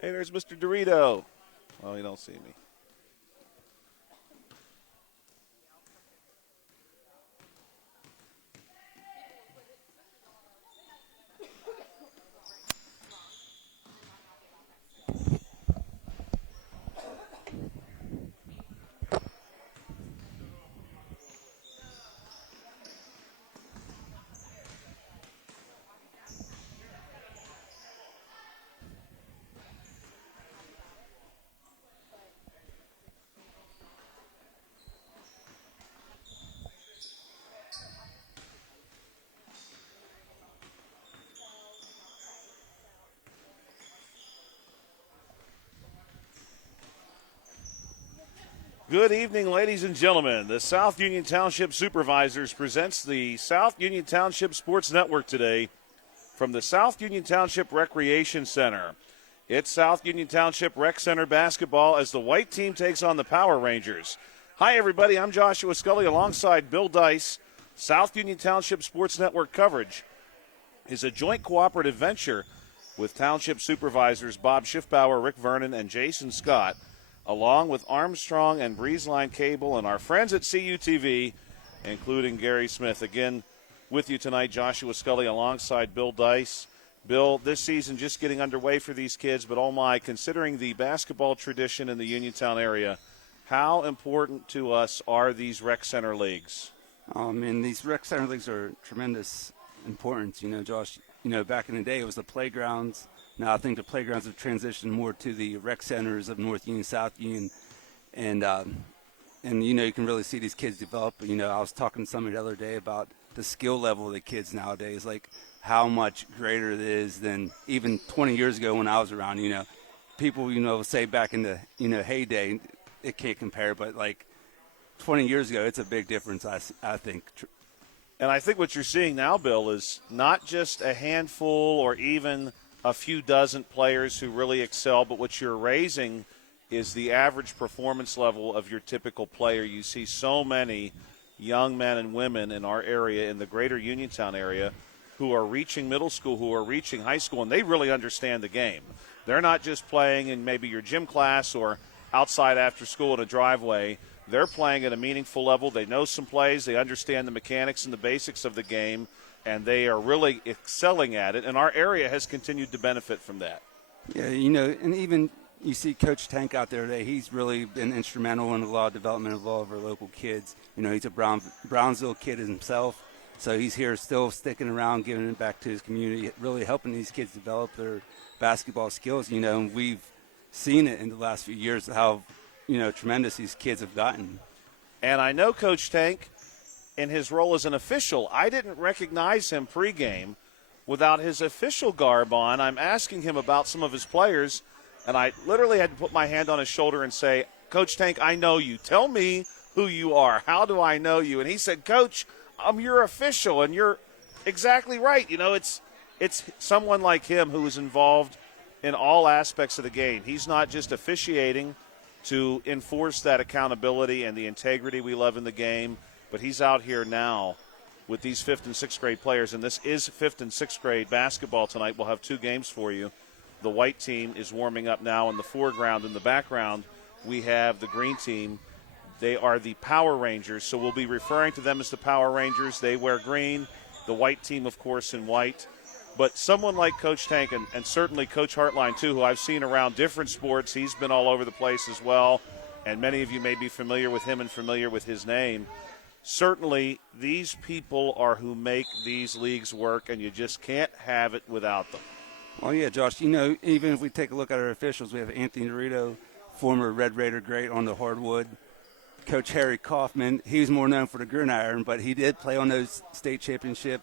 Hey, there's Mr. Dorito. Oh, you don't see me. Good evening, ladies and gentlemen. The South Union Township Supervisors presents the South Union Township Sports Network today from the South Union Township Recreation Center. It's South Union Township Rec Center basketball as the white team takes on the Power Rangers. Hi, everybody. I'm Joshua Scully alongside Bill Dice. South Union Township Sports Network coverage is a joint cooperative venture with Township Supervisors Bob Schiffbauer, Rick Vernon, and Jason Scott, along with Armstrong and Breezeline Cable and our friends at CUTV, including Gary Smith. Again, with you tonight, Joshua Scully alongside Bill Dice. Bill, this season just getting underway for these kids, but oh my, considering the basketball tradition in the Uniontown area, how important to us are these rec center leagues? And these rec center leagues are tremendous importance. Josh, back in the day it was the playgrounds. Now I think the playgrounds have transitioned more to the rec centers of North Union, South Union, and you can really see these kids develop. I was talking to somebody the other day about the skill level of the kids nowadays, like how much greater it is than even 20 years ago when I was around. People say back in the heyday it can't compare, but like 20 years ago it's a big difference. I think. And I think what you're seeing now, Bill, is not just a handful or even a few dozen players who really excel, but what you're raising is the average performance level of your typical player. You see so many young men and women in our area, in the greater Uniontown area, who are reaching middle school, who are reaching high school, and they really understand the game. They're not just playing in maybe your gym class or outside after school in a driveway. They're playing at a meaningful level. They know some plays. They understand the mechanics and the basics of the game, and they are really excelling at it, and our area has continued to benefit from that. Yeah, and even you see Coach Tank out there today. He's really been instrumental in a lot of development of all of our local kids. He's a Brownsville kid himself, so he's here still sticking around, giving it back to his community, really helping these kids develop their basketball skills. And we've seen it in the last few years how tremendous these kids have gotten. And I know Coach Tank, in his role as an official, I didn't recognize him pregame without his official garb on. I'm asking him about some of his players, and I literally had to put my hand on his shoulder and say, Coach Tank, I know you. Tell me who you are. How do I know you? And he said, Coach, I'm your official, and you're exactly right. It's someone like him who is involved in all aspects of the game. He's not just officiating to enforce that accountability and the integrity we love in the game, but he's out here now with these 5th and 6th grade players, and this is 5th and 6th grade basketball tonight. We'll have 2 games for you. The white team is warming up now in the foreground. In the background, we have the green team. They are the Power Rangers, so we'll be referring to them as the Power Rangers. They wear green, the white team, of course, in white. But someone like Coach Tank, and certainly Coach Hartline, too, who I've seen around different sports, he's been all over the place as well, and many of you may be familiar with him and familiar with his name. Certainly, these people are who make these leagues work, and you just can't have it without them. Well, yeah, Josh, even if we take a look at our officials, we have Anthony Dorito, former Red Raider great on the hardwood. Coach Harry Kaufman, he's more known for the gridiron, but he did play on those state championship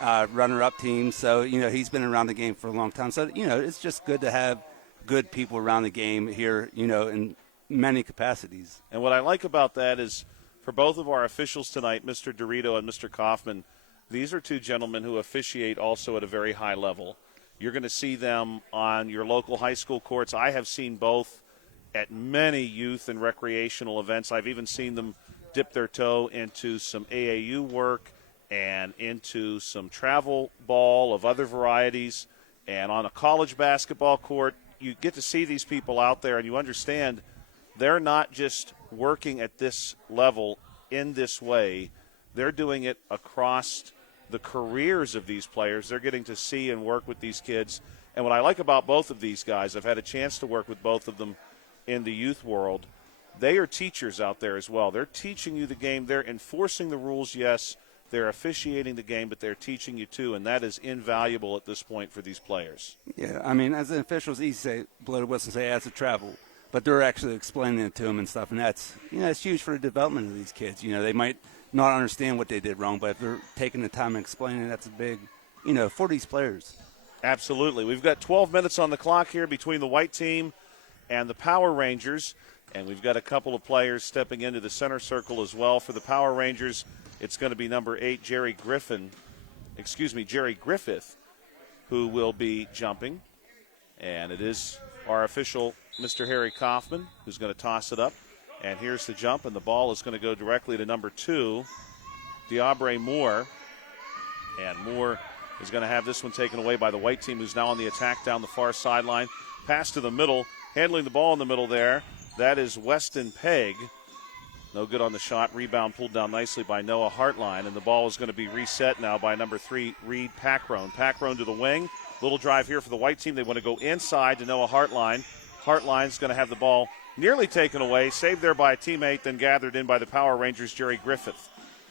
runner-up teams. So, he's been around the game for a long time. So, it's just good to have good people around the game here, in many capacities. And what I like about that is for both of our officials tonight, Mr. Dorito and Mr. Kaufman, these are 2 gentlemen who officiate also at a very high level. You're going to see them on your local high school courts. I have seen both at many youth and recreational events. I've even seen them dip their toe into some AAU work and into some travel ball of other varieties. And on a college basketball court, you get to see these people out there and you understand they're not just working at this level in this way. They're doing it across the careers of these players. They're getting to see and work with these kids. And what I like about both of these guys, I've had a chance to work with both of them in the youth world. They are teachers out there as well. They're teaching you the game. They're enforcing the rules, yes. They're officiating the game, but they're teaching you too, and that is invaluable at this point for these players. Yeah, I mean, as an official, it's easy to say, blow the whistle and say, has to travel. But they're actually explaining it to them and stuff, and that's, it's huge for the development of these kids. They might not understand what they did wrong, but if they're taking the time and explaining it, that's a big, for these players. Absolutely. We've got 12 minutes on the clock here between the white team and the Power Rangers, and we've got a couple of players stepping into the center circle as well. For the Power Rangers, it's going to be number 8, Jerry Griffith, who will be jumping. And it is our official, Mr. Harry Kaufman, who's going to toss it up. And here's the jump, and the ball is going to go directly to number 2, Diabre Moore. And Moore is going to have this one taken away by the white team, who's now on the attack down the far sideline. Pass to the middle, handling the ball in the middle there. That is Weston Pegg. No good on the shot. Rebound pulled down nicely by Noah Hartline, and the ball is going to be reset now by number 3, Reed Packrone. Packrone to the wing. Little drive here for the white team. They want to go inside to Noah Hartline. Hartline's going to have the ball nearly taken away, saved there by a teammate, then gathered in by the Power Rangers, Jerry Griffith.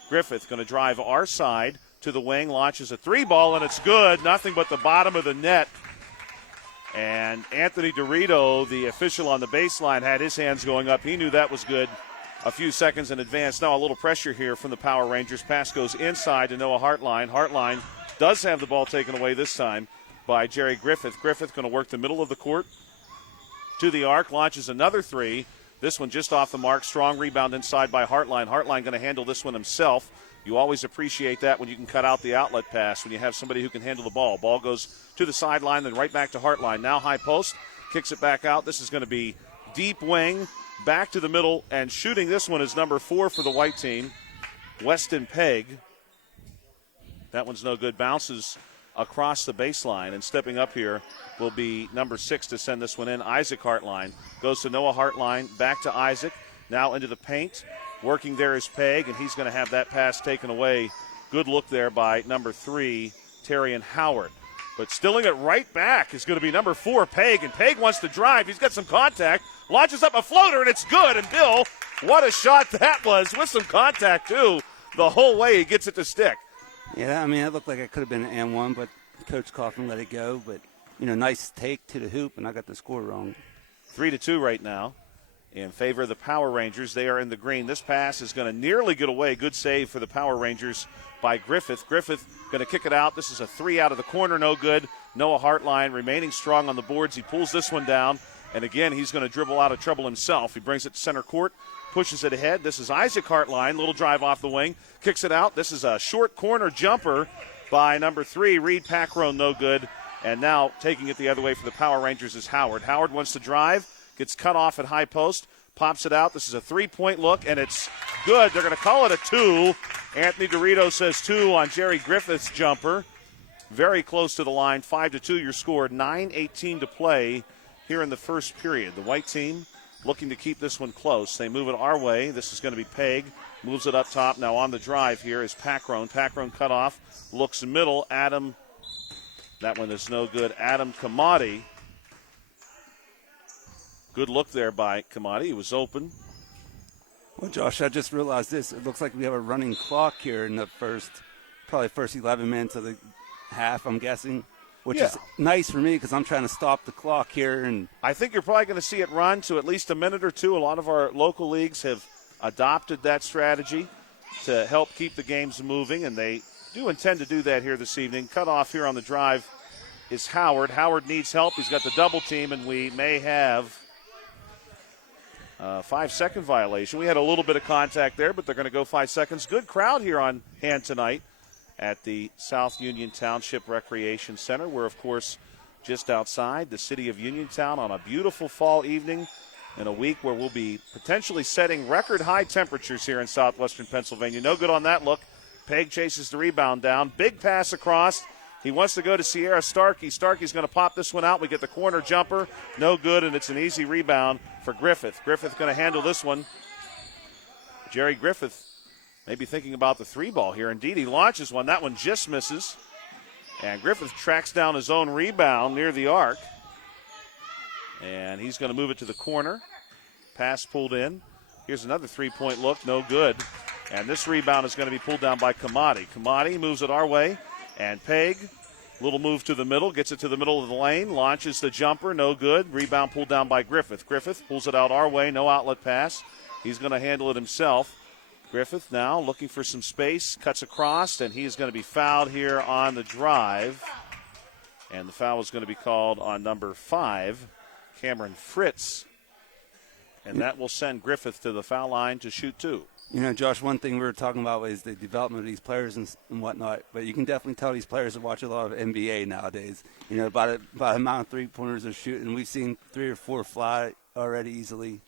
Griffith going to drive our side to the wing, launches a 3-ball, and it's good. Nothing but the bottom of the net. And Anthony Dorito, the official on the baseline, had his hands going up. He knew that was good a few seconds in advance. Now a little pressure here from the Power Rangers. Pass goes inside to Noah Hartline. Hartline does have the ball taken away this time by Jerry Griffith. Griffith going to work the middle of the court to the arc, launches another 3. This one just off the mark. Strong rebound inside by Hartline. Hartline going to handle this one himself. You always appreciate that when you can cut out the outlet pass, when you have somebody who can handle the ball. Ball goes to the sideline, then right back to Hartline. Now high post, kicks it back out. This is going to be deep wing, back to the middle, and shooting this one is number 4 for the white team, Weston Pegg. That one's no good. Bounces across the baseline, and stepping up here will be number 6 to send this one in. Isaac Hartline goes to Noah Hartline, back to Isaac, now into the paint. Working there is Pegg, and he's going to have that pass taken away. Good look there by number 3, Terrian Howard. But stealing it right back is going to be number 4, Pegg, and Pegg wants to drive. He's got some contact, launches up a floater, and it's good. And Bill, what a shot that was, with some contact, too, the whole way he gets it to stick. Yeah, I mean, it looked like it could have been an and one, but Coach Kaufman let it go. But, nice take to the hoop, and I got the score wrong. 3-2 right now in favor of the Power Rangers. They are in the green. This pass is going to nearly get away. Good save for the Power Rangers by Griffith. Griffith going to kick it out. This is a 3 out of the corner, no good. Noah Hartline remaining strong on the boards. He pulls this one down, and again, he's going to dribble out of trouble himself. He brings it to center court, pushes it ahead. This is Isaac Hartline. Little drive off the wing, kicks it out. This is a short corner jumper by number 3, Reed Packrone, no good. And now taking it the other way for the Power Rangers is Howard. Howard wants to drive. Gets cut off at high post, pops it out. This is a 3-point look, and it's good. They're going to call it a 2. Anthony Dorito says 2 on Jerry Griffith's jumper. Very close to the line. 5-2 your score. 9:18 to play here in the first period. The white team looking to keep this one close. They move it our way. This is going to be Pegg. Moves it up top. Now on the drive here is Packrone. Packrone cut off. Looks middle. Adam. That one is no good. Adam Kamadi. Good look there by Kamadi. He was open. Well, Josh, I just realized this. It looks like we have a running clock here in the first 11 minutes of the half, I'm guessing, which is nice for me because I'm trying to stop the clock here. And I think you're probably going to see it run to at least a minute or two. A lot of our local leagues have adopted that strategy to help keep the games moving, and they do intend to do that here this evening. Cut off here on the drive is Howard. Howard needs help. He's got the double team, and we may have 5-second violation. We had a little bit of contact there, but they're going to go 5 seconds. Good crowd here on hand tonight at the South Union Township Recreation Center. We're, of course, just outside the city of Uniontown on a beautiful fall evening in a week where we'll be potentially setting record high temperatures here in southwestern Pennsylvania. No good on that look. Pegg chases the rebound down. Big pass across He wants to go to Sierra Starkey. Starkey's going to pop this one out. We get the corner jumper. No good, and it's an easy rebound for Griffith. Griffith going to handle this one. Jerry Griffith maybe thinking about the three ball here. Indeed, he launches one. That one just misses. And Griffith tracks down his own rebound near the arc. And he's going to move it to the corner. Pass pulled in. Here's another three-point look. No good. And this rebound is going to be pulled down by Kamadi. Kamadi moves it our way. And Peg, little move to the middle, gets it to the middle of the lane, launches the jumper, no good. Rebound pulled down by Griffith. Griffith pulls it out our way, no outlet pass. He's going to handle it himself. Griffith now looking for some space, cuts across, and he is going to be fouled here on the drive. And the foul is going to be called on number 5, Cameron Fritz. And that will send Griffith to the foul line to shoot 2. You know, Josh, one thing we were talking about is the development of these players and whatnot, but you can definitely tell these players that watch a lot of NBA nowadays, you know, by the amount of three-pointers they're shooting. We've seen 3 or 4 fly already easily.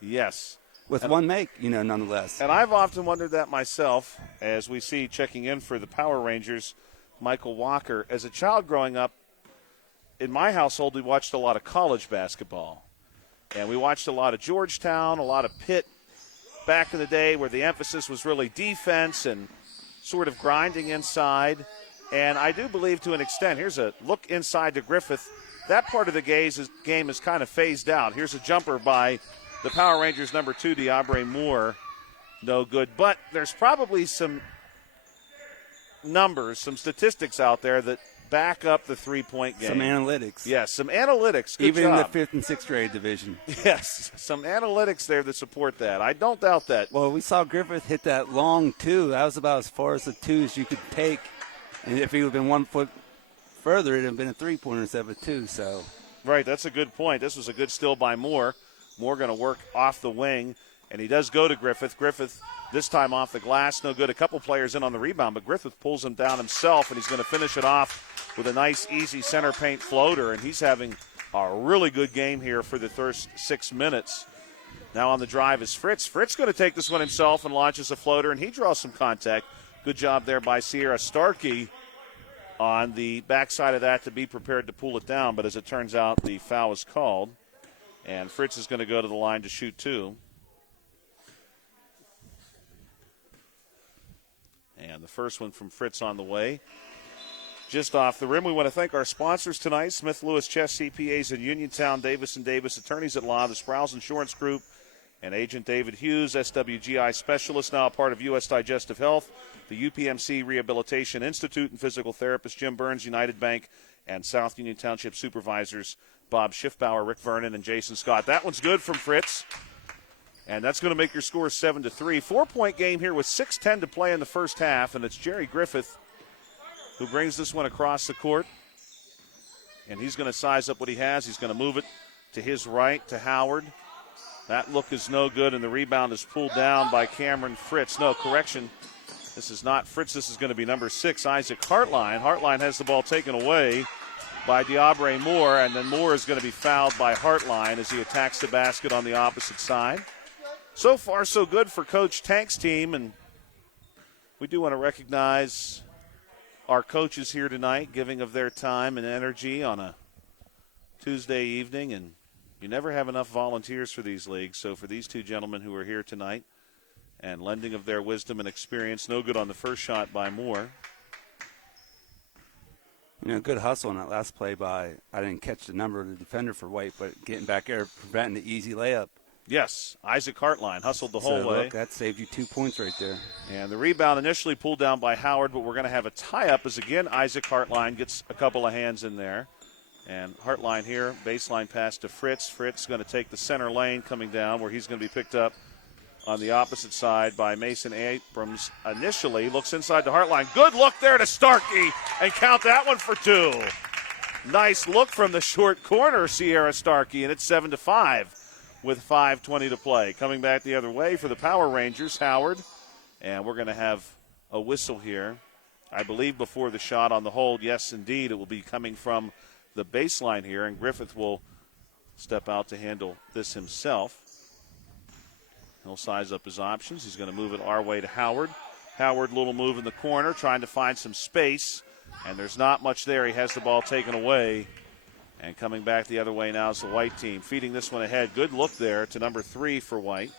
Yes. With one make, you know, nonetheless. And I've often wondered that myself as we see checking in for the Power Rangers, Michael Walker. As a child growing up, in my household, we watched a lot of college basketball. And we watched a lot of Georgetown, a lot of Pitt, back in the day where the emphasis was really defense and sort of grinding inside. And I do believe to an extent, here's a look inside to Griffith. That part of the game is kind of phased out. Here's a jumper by the Power Rangers number 2, Diabre Moore. No good. But there's probably some numbers, some statistics out there that back up the three-point game. Some analytics. Yes, some analytics. Good Even job. in the 5th and 6th grade division. Yes, some analytics there that support that. I don't doubt that. Well, we saw Griffith hit that long 2. That was about as far as the 2 as you could take. And if he would have been 1 foot further, it would have been a three-pointer instead of a 2. So, right, that's a good point. This was a good steal by Moore. Moore going to work off the wing, and he does go to Griffith. Griffith this time off the glass, no good. A couple players in on the rebound, but Griffith pulls him down himself, and he's going to finish it off with a nice, easy center paint floater, and he's having a really good game here for the first 6 minutes. Now on the drive is Fritz. Fritz going to take this one himself and launches a floater, and he draws some contact. Good job there by Sierra Starkey on the backside of that to be prepared to pull it down, but as it turns out, the foul is called, and Fritz is going to go to the line to shoot 2. And the first one from Fritz on the way. Just off the rim, we want to thank our sponsors tonight, Smith Lewis Chess CPAs in Uniontown, Davis & Davis Attorneys at Law, the Sprouse Insurance Group, and Agent David Hughes, SWGI Specialist, now a part of U.S. Digestive Health, the UPMC Rehabilitation Institute, and physical therapist Jim Burns, United Bank, and South Union Township Supervisors Bob Schiffbauer, Rick Vernon, and Jason Scott. That one's good from Fritz. And that's going to make your score 7-3. 4-point game here with 6:10 to play in the first half, and it's Jerry Griffith who brings this one across the court. And he's going to size up what he has. He's going to move it to his right to Howard. That look is no good, and the rebound is pulled down by Cameron Fritz. No, correction. This is not Fritz. This is going to be number 6, Isaac Hartline. Hartline has the ball taken away by Diabre Moore, and then Moore is going to be fouled by Hartline as he attacks the basket on the opposite side. So far, so good for Coach Tank's team, and we do want to recognize our coaches here tonight, giving of their time and energy on a Tuesday evening, and you never have enough volunteers for these leagues. So for these two gentlemen who are here tonight and lending of their wisdom and experience, no good on the first shot by Moore. You know, good hustle on that last play by, I didn't catch the number of the defender for White, but getting back there, preventing the easy layup. Yes, Isaac Hartline hustled the whole way. Look, that saved you 2 points right there. And the rebound initially pulled down by Howard, but we're going to have a tie-up as, again, Isaac Hartline gets a couple of hands in there. And Hartline here, baseline pass to Fritz. Fritz going to take the center lane coming down where he's going to be picked up on the opposite side by Mason Abrams. Initially looks inside to Hartline. Good look there to Starkey, and count that one for 2. Nice look from the short corner, Sierra Starkey, and it's 7-5. With 5:20 to play. Coming back the other way for the Power Rangers, Howard. And we're going to have a whistle here. I believe before the shot on the hold, yes, indeed, it will be coming from the baseline here, and Griffith will step out to handle this himself. He'll size up his options. He's going to move it our way to Howard. Howard, little move in the corner, trying to find some space. And there's not much there. He has the ball taken away. And coming back the other way now is the White team. Feeding this one ahead. Good look there to number 3 for White.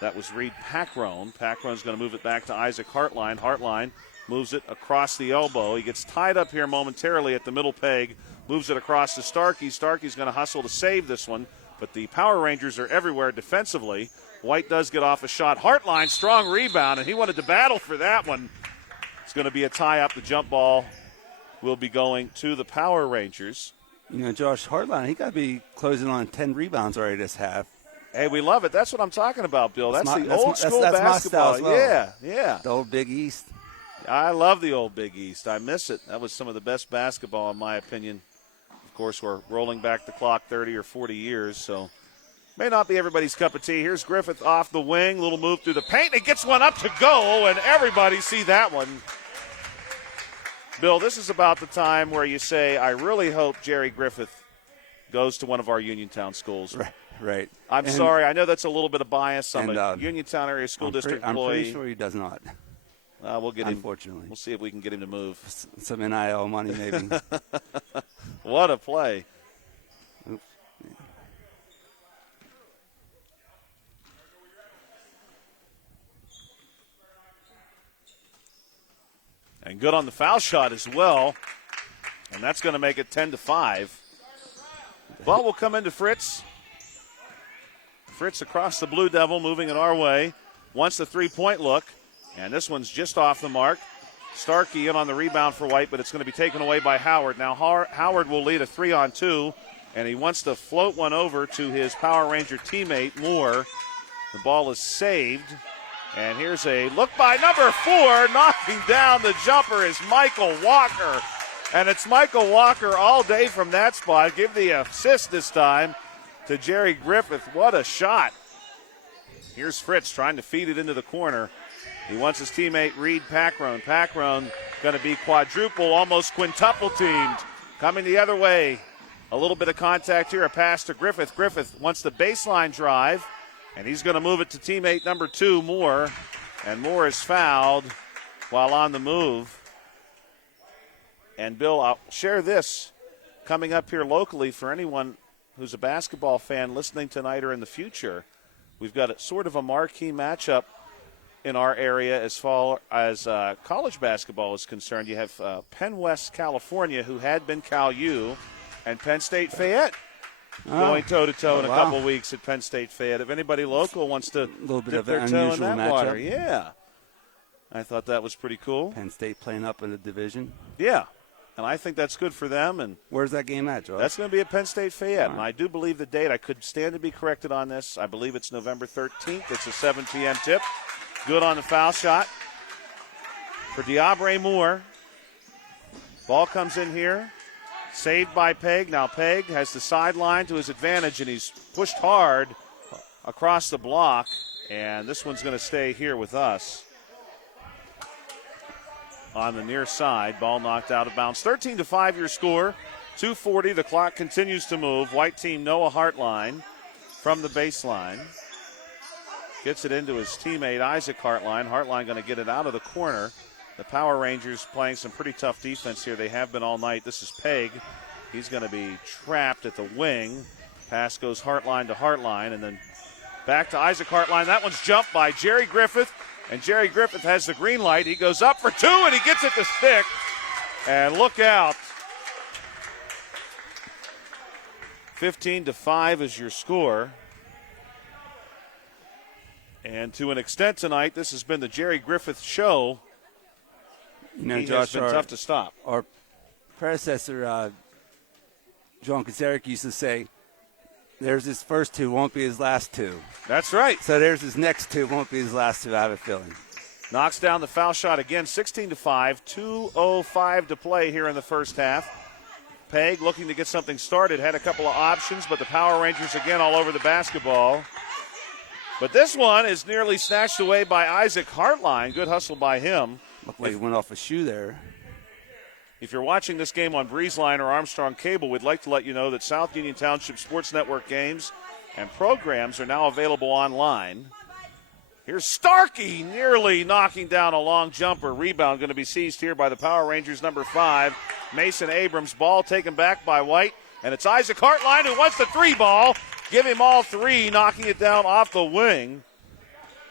That was Reed Packrone. Pacrone's going to move it back to Isaac Hartline. Hartline moves it across the elbow. He gets tied up here momentarily at the middle peg. Moves it across to Starkey. Starkey's going to hustle to save this one. But the Power Rangers are everywhere defensively. White does get off a shot. Hartline, strong rebound, and he wanted to battle for that one. It's going to be a tie-up. The jump ball will be going to the Power Rangers. You know, Josh Hartline, he got to be closing on 10 rebounds already this half. Hey, we love it. That's what I'm talking about, Bill. That's the that's old school that's basketball. my style as well. Yeah. The old Big East. I love the old Big East. I miss it. That was some of the best basketball, in my opinion. Of course, we're rolling back the clock 30 or 40 years, so may not be everybody's cup of tea. Here's Griffith off the wing. Little move through the paint. He gets one up to go, and everybody see that one. Bill, this is about the time where you say, I really hope Jerry Griffith goes to one of our Uniontown schools. Right. I'm sorry. I know that's a little bit of bias. I'm a Uniontown area school district I'm employee. pretty sure he does not. We'll get him. Unfortunately. We'll see if we can get him to move. Some NIL money, maybe. What a play. Oops. And good on the foul shot as well. And that's going to make it 10-5. Ball will come into Fritz. Fritz across the Blue Devil, moving it our way. Wants the three-point look. And this one's just off the mark. Starkey in on the rebound for White, but it's going to be taken away by Howard. Now Howard will lead a 3-on-2, and he wants to float one over to his Power Ranger teammate, Moore. The ball is saved. And here's a look by number 4. Knocking down the jumper is Michael Walker. And it's Michael Walker all day from that spot. Give the assist this time to Jerry Griffith. What a shot. Here's Fritz trying to feed it into the corner. He wants his teammate Reed Packrone. Packrone going to be quadruple, almost quintuple teamed. Coming the other way. A little bit of contact here. A pass to Griffith. Griffith wants the baseline drive. And he's going to move it to teammate number 2, Moore. And Moore is fouled while on the move. And, Bill, I'll share this coming up here locally for anyone who's a basketball fan listening tonight or in the future. We've got a sort of a marquee matchup in our area as far as college basketball is concerned. You have Penn West, California, who had been Cal U, and Penn State Fayette. Going toe-to-toe in a couple weeks at Penn State Fayette. If anybody local wants to dip their toe in that water. Yeah. I thought that was pretty cool. Penn State playing up in the division. Yeah. And I think that's good for them. And where's that game at, Joe? That's going to be at Penn State Fayette. And I do believe the date. I could stand to be corrected on this. I believe it's November 13th. It's a 7 p.m. tip. Good on the foul shot for Diabre Moore. Ball comes in here. Saved by Peg. Now Peg has the sideline to his advantage, and he's pushed hard across the block. And this one's going to stay here with us on the near side. Ball knocked out of bounds. 13-5 your score. 2:40. The clock continues to move. White team Noah Hartline from the baseline. Gets it into his teammate Isaac Hartline. Hartline going to get it out of the corner. The Power Rangers playing some pretty tough defense here. They have been all night. This is Peg. He's going to be trapped at the wing. Pass goes Hartline to Hartline, and then back to Isaac Hartline. That one's jumped by Jerry Griffith, and Jerry Griffith has the green light. He goes up for 2, and he gets it to stick. And look out. 15-5 is your score. And to an extent tonight, this has been the Jerry Griffith show. You know, He Josh, has been tough to stop. Our predecessor, John Kazarik, used to say, there's his first 2, won't be his last 2. That's right. So there's his next 2, won't be his last 2, I have a feeling. Knocks down the foul shot again, 16-5, 2:05 to play here in the first half. Peg looking to get something started, had a couple of options, but the Power Rangers again all over the basketball. But this one is nearly snatched away by Isaac Hartline. Good hustle by him. Looked like he went off a shoe there. If you're watching this game on BreezeLine or Armstrong Cable, we'd like to let you know that South Union Township Sports Network games and programs are now available online. Here's Starkey nearly knocking down a long jumper. Rebound going to be seized here by the Power Rangers, number 5, Mason Abrams. Ball taken back by White, and it's Isaac Hartline who wants the 3 ball. Give him all 3, knocking it down off the wing.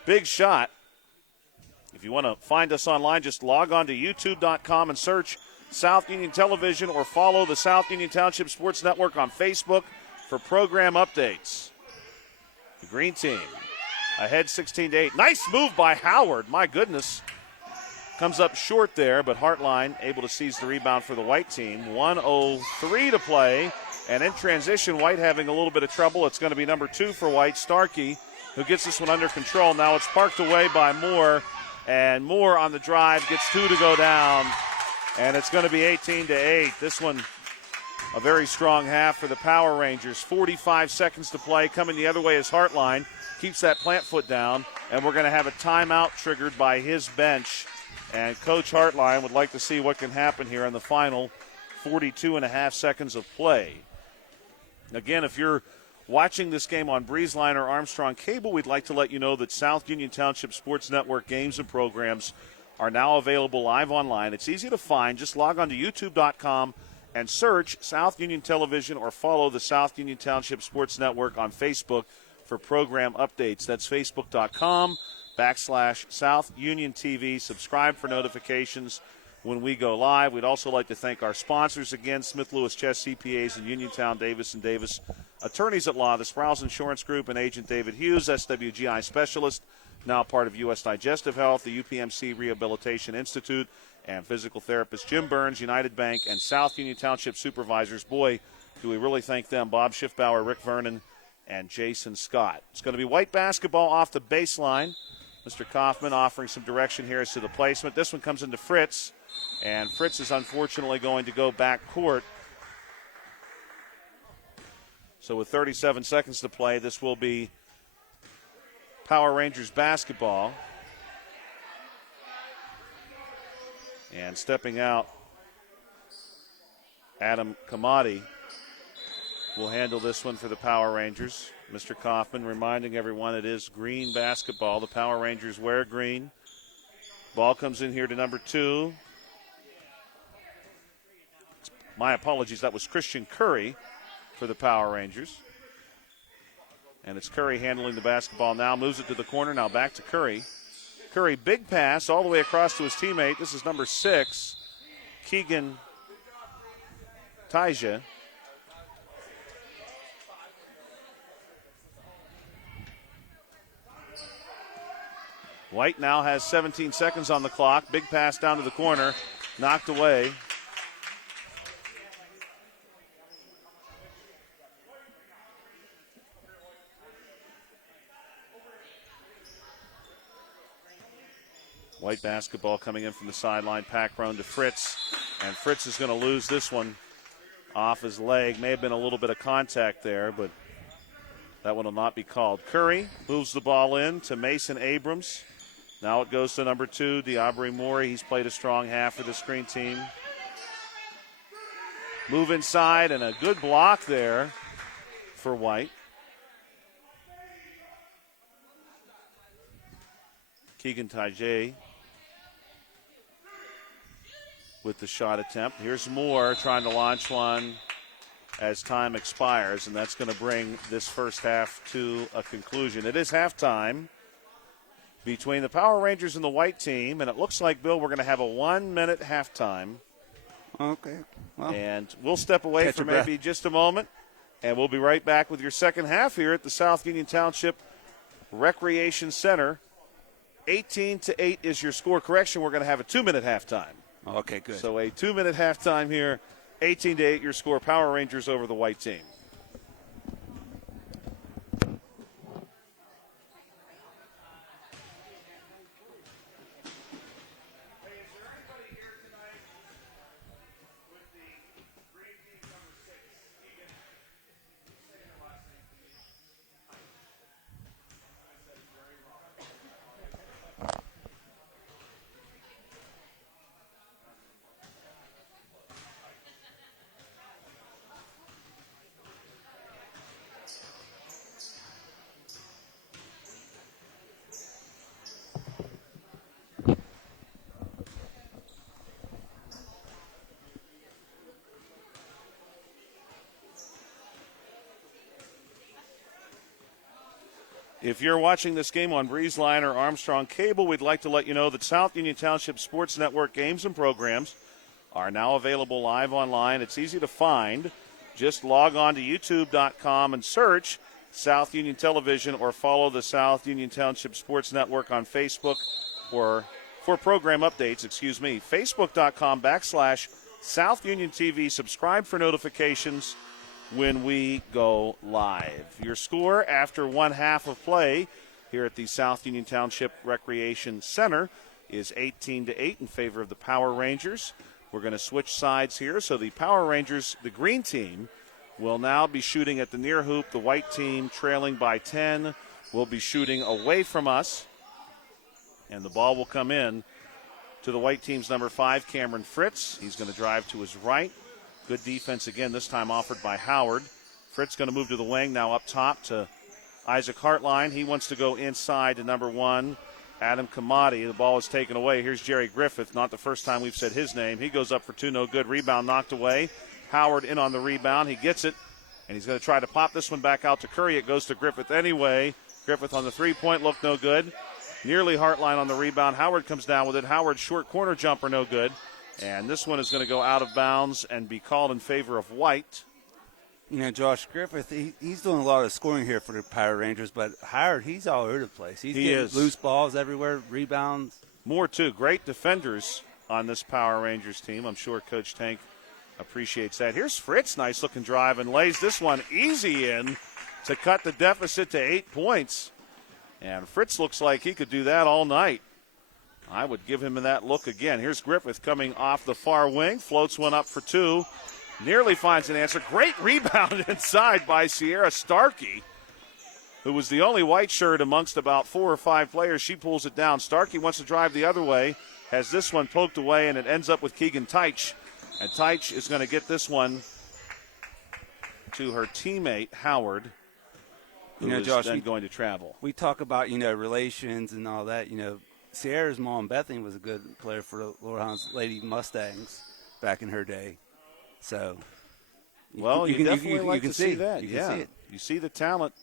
Big shot. If you want to find us online, just log on to youtube.com and search South Union Television or follow the South Union Township Sports Network on Facebook for program updates. The green team ahead 16-8. Nice move by Howard. My goodness. Comes up short there, but Hartline able to seize the rebound for the white team. 1:03 to play. And in transition, White having a little bit of trouble. It's going to be number 2 for White, Starkey, who gets this one under control. Now it's parked away by Moore. And Moore on the drive gets 2 to go down. And it's going to be 18-8. This one, a very strong half for the Power Rangers. 45 seconds to play. Coming the other way is Hartline. Keeps that plant foot down. And we're going to have a timeout triggered by his bench. And Coach Hartline would like to see what can happen here in the final 42 and a half seconds of play. Again, if you're watching this game on BreezeLine or Armstrong Cable, we'd like to let you know that South Union Township Sports Network games and programs are now available live online. It's easy to find. Just log on to youtube.com and search South Union Television or follow the South Union Township Sports Network on Facebook for program updates. That's facebook.com/South Union TV. Subscribe for notifications when we go live. We'd also like to thank our sponsors again, Smith Lewis Chess CPAs in Uniontown, Davis & Davis. Attorneys at law, the Sprouse Insurance Group and Agent David Hughes, SWGI Specialist, now part of U.S. Digestive Health, the UPMC Rehabilitation Institute, and physical therapist Jim Burns, United Bank, and South Union Township Supervisors. Boy, do we really thank them. Bob Schiffbauer, Rick Vernon, and Jason Scott. It's going to be White basketball off the baseline. Mr. Kaufman offering some direction here as to the placement. This one comes into Fritz, and Fritz is unfortunately going to go back court. So with 37 seconds to play, this will be Power Rangers basketball. And stepping out, Adam Kamadi will handle this one for the Power Rangers. Mr. Kaufman reminding everyone it is green basketball. The Power Rangers wear green. Ball comes in here to number 2. My apologies, that was Christian Curry for the Power Rangers. And it's Curry handling the basketball now. Moves it to the corner. Now back to Curry. Curry, big pass all the way across to his teammate. This is number 6, Keegan Taija. White now has 17 seconds on the clock. Big pass down to the corner. Knocked away. White basketball coming in from the sideline. Pack-run to Fritz. And Fritz is going to lose this one off his leg. May have been a little bit of contact there, but that one will not be called. Curry moves the ball in to Mason Abrams. Now it goes to number 2, Diabri Mori. He's played a strong half for the screen team. Move inside, and a good block there for White. Keegan Taija with the shot attempt. Here's Moore trying to launch one as time expires, and that's going to bring this first half to a conclusion. It is halftime between the Power Rangers and the White team, and it looks like, Bill, we're going to have a 1-minute halftime. Okay. Well, and we'll step away for maybe just a moment, and we'll be right back with your second half here at the South Union Township Recreation Center. 18-8 is your score. Correction, we're going to have a 2-minute halftime. Okay, good. So a 2-minute halftime here. 18-8 your score. Power Rangers over the White team. If you're watching this game on BreezeLine or Armstrong Cable, we'd like to let you know that South Union Township Sports Network games and programs are now available live online. It's easy to find. Just log on to youtube.com and search South Union Television or follow the South Union Township Sports Network on Facebook or for program updates, Facebook.com/South Union TV. Subscribe for notifications when we go live. Your score after one half of play here at the South Union Township Recreation Center is 18-8 in favor of the Power Rangers. We're going to switch sides here. So the Power Rangers, the green team, will now be shooting at the near hoop. The white team, trailing by 10, will be shooting away from us. And the ball will come in to the white team's number 5, Cameron Fritz. He's going to drive to his right. Good defense again, this time offered by Howard. Fritz going to move to the wing, now up top to Isaac Hartline. He wants to go inside to number 1, Adam Kamadi. The ball is taken away. Here's Jerry Griffith. Not the first time we've said his name. He goes up for 2, no good. Rebound knocked away. Howard in on the rebound. He gets it, and he's going to try to pop this one back out to Curry. It goes to Griffith anyway. Griffith on the three-point, look no good. Nearly Hartline on the rebound. Howard comes down with it. Howard's short corner jumper, no good. And this one is going to go out of bounds and be called in favor of White. You know, Josh Griffith, he's doing a lot of scoring here for the Power Rangers, but Howard, he's all over the place. He getting is. Loose balls everywhere, rebounds. More, too. Great defenders on this Power Rangers team. I'm sure Coach Tank appreciates that. Here's Fritz, nice-looking drive, and lays this one easy in to cut the deficit to 8 points. And Fritz looks like he could do that all night. I would give him that look again. Here's Griffith coming off the far wing, floats one up for 2. Nearly finds an answer. Great rebound inside by Sierra Starkey, who was the only white shirt amongst about 4 or 5 players. She pulls it down. Starkey wants to drive the other way, has this one poked away, and it ends up with Keegan Teich. And Teich is going to get this one to her teammate, Howard, who is Josh, then going to travel. We talk about, relations and all that. Sierra's mom, Bethany, was a good player for the Lorehounds Lady Mustangs back in her day. So, you definitely like to see that. You can see it. You see the talent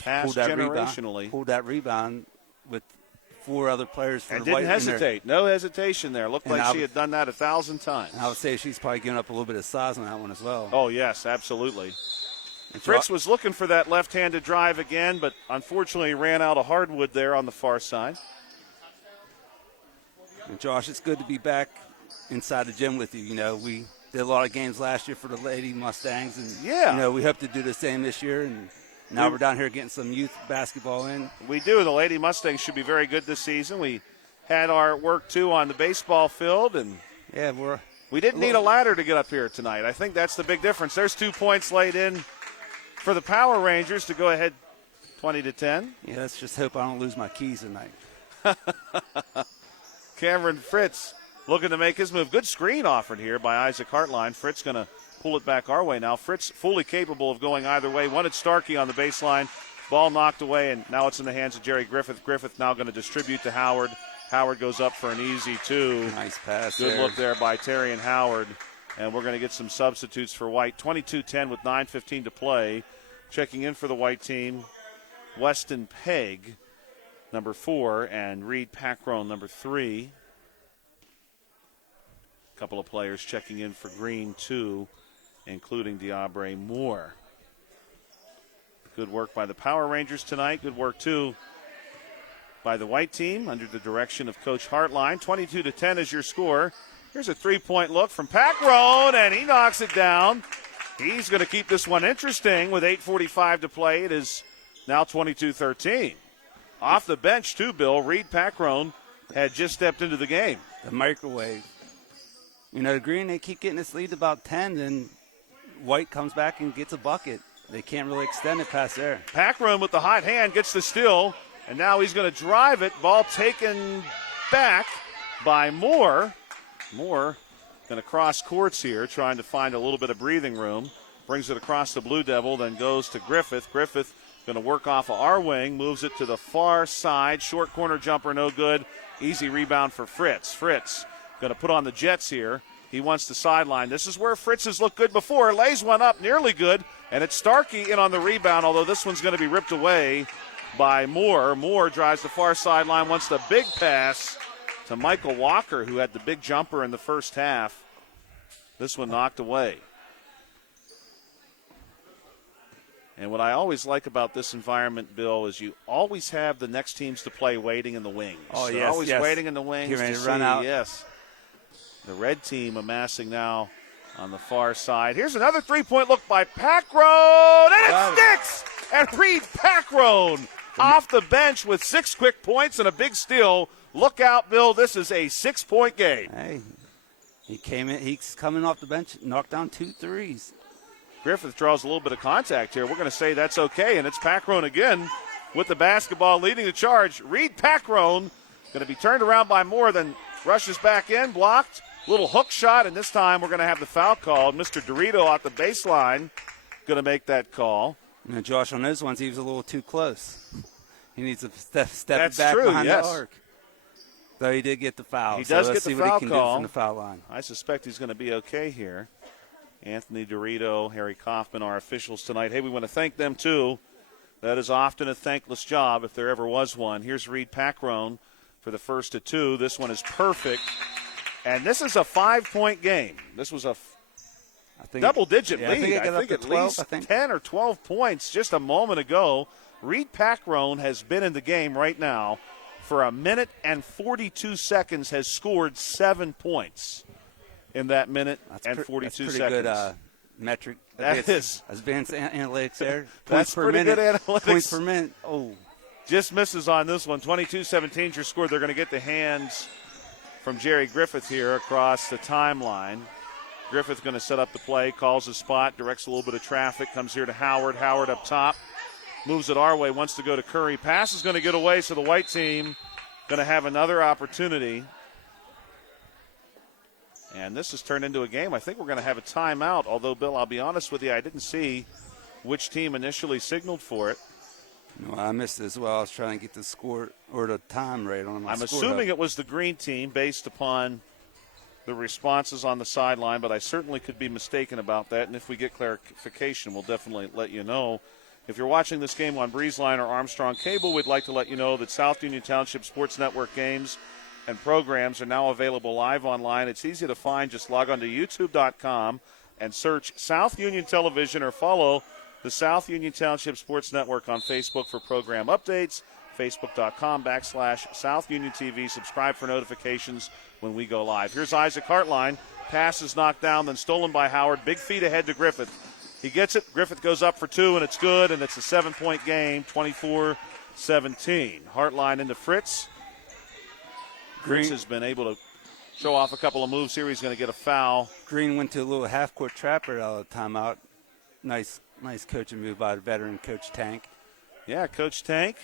passed pulled generationally. Pulled that rebound with 4 other players for and the White. Didn't hesitate. No hesitation there. Looked like she had done that 1,000 times. And I would say she's probably giving up a little bit of size on that one as well. Oh, yes, absolutely. Fritz was looking for that left-handed drive again, but unfortunately ran out of hardwood there on the far side. And Josh, it's good to be back inside the gym with you. We did a lot of games last year for the Lady Mustangs, and we hope to do the same this year. And now we're down here getting some youth basketball in. We do. The Lady Mustangs should be very good this season. We had our work too on the baseball field, and we didn't need a ladder to get up here tonight. I think that's the big difference. There's 2 points laid in for the Power Rangers to go ahead 20-10. Yeah, let's just hope I don't lose my keys tonight. Cameron Fritz looking to make his move. Good screen offered here by Isaac Hartline. Fritz going to pull it back our way now. Fritz fully capable of going either way. Wanted Starkey on the baseline. Ball knocked away, and now it's in the hands of Jerry Griffith. Griffith now going to distribute to Howard. Howard goes up for an easy 2. Nice pass. Good look there by Terry and Howard. And we're going to get some substitutes for White. 22-10 with 9:15 to play. Checking in for the White team, Weston Pegg, number 4, and Reed Packrone, number 3. A couple of players checking in for Green, too, including Diabre Moore. Good work by the Power Rangers tonight. Good work, too, by the White team under the direction of Coach Hartline. 22-10 is your score. Here's a 3-point look from Packrone, and he knocks it down. He's going to keep this one interesting with 8:45 to play. It is now 22-13. Off the bench, too, Bill. Reed Packrone had just stepped into the game. The microwave. The Green, they keep getting this lead to about 10, then White comes back and gets a bucket. They can't really extend it past there. Packrone with the hot hand gets the steal, and now he's going to drive it. Ball taken back by Moore. Moore going to cross courts here, trying to find a little bit of breathing room. Brings it across the Blue Devil, then goes to Griffith. Griffith going to work off of our wing, moves it to the far side. Short corner jumper, no good. Easy rebound for Fritz. Fritz going to put on the Jets here. He wants the sideline. This is where Fritz has looked good before. Lays one up, nearly good. And it's Starkey in on the rebound, although this one's going to be ripped away by Moore. Moore drives the far sideline, wants the big pass to Michael Walker, who had the big jumper in the first half. This one knocked away. And what I always like about this environment, Bill, is you always have the next teams to play waiting in the wings. Oh, They're yes, always yes. waiting in the wings Getting ready to to run see, out. yes. The red team amassing now on the far side. Here's another three-point look by Packrone, and it sticks! And Reed Packrone off the bench with 6 quick points and a big steal. Look out, Bill, this is a 6-point game. Hey, he came in. He's coming off the bench, knocked down 2 threes. Griffith draws a little bit of contact here. We're going to say that's okay, and it's Packrone again with the basketball leading the charge. Reed Packrone going to be turned around by Moore, then rushes back in, blocked. Little hook shot, and this time we're going to have the foul called. Mr. Dorito at the baseline going to make that call. You know, Josh, on those ones, he was a little too close. He needs to step That's back true, behind yes. the arc. Though he did get the foul. He so does let's get the see what foul he can call. do from the foul line. I suspect he's going to be okay here. Anthony Dorito, Harry Kaufman, our officials tonight. Hey, we want to thank them, too. That is often a thankless job if there ever was one. Here's Reed Packrone for the first of 2. This one is perfect. And this is a 5-point game. This was a double-digit lead. I think it got up to at 12, least 10 or 12 points just a moment ago. Reed Packrone has been in the game right now for a minute and 42 seconds, has scored 7 points in that minute and 42 that's pretty seconds. Good metric. That is. Advanced analytics there. That's Points per pretty minute. good analytics. Points per minute. Oh. Just misses on this one. 22-17 is your score. They're going to get the hands from Jerry Griffith here across the timeline. Griffith going to set up the play, calls a spot, directs a little bit of traffic, comes here to Howard. Howard up top, moves it our way, wants to go to Curry. Pass is going to get away, so the white team going to have another opportunity. And this has turned into a game. I think we're going to have a timeout, although, Bill, I'll be honest with you, I didn't see which team initially signaled for it. No, I missed it as well. I was trying to get the score or the time right on my I'm score assuming hub. it was the green team based upon the responses on the sideline, but I certainly could be mistaken about that. And if we get clarification, we'll definitely let you know. If you're watching this game on BreezeLine or Armstrong Cable, we'd like to let you know that South Union Township Sports Network games and programs are now available live online. It's easy to find. Just log on to youtube.com and search South Union Television or follow the South Union Township Sports Network on Facebook for program updates, facebook.com/South Union TV. Subscribe for notifications when we go live. Here's Isaac Hartline. Pass is knocked down, then stolen by Howard. Big feet ahead to Griffith. He gets it. Griffith goes up for 2, and it's good, and it's a 7-point game, 24-17. Hartline into Fritz. Fritz has been able to show off a couple of moves here. He's going to get a foul. Green went to a little half-court trapper out of timeout. Nice coaching move by the veteran Coach Tank. Yeah, Coach Tank.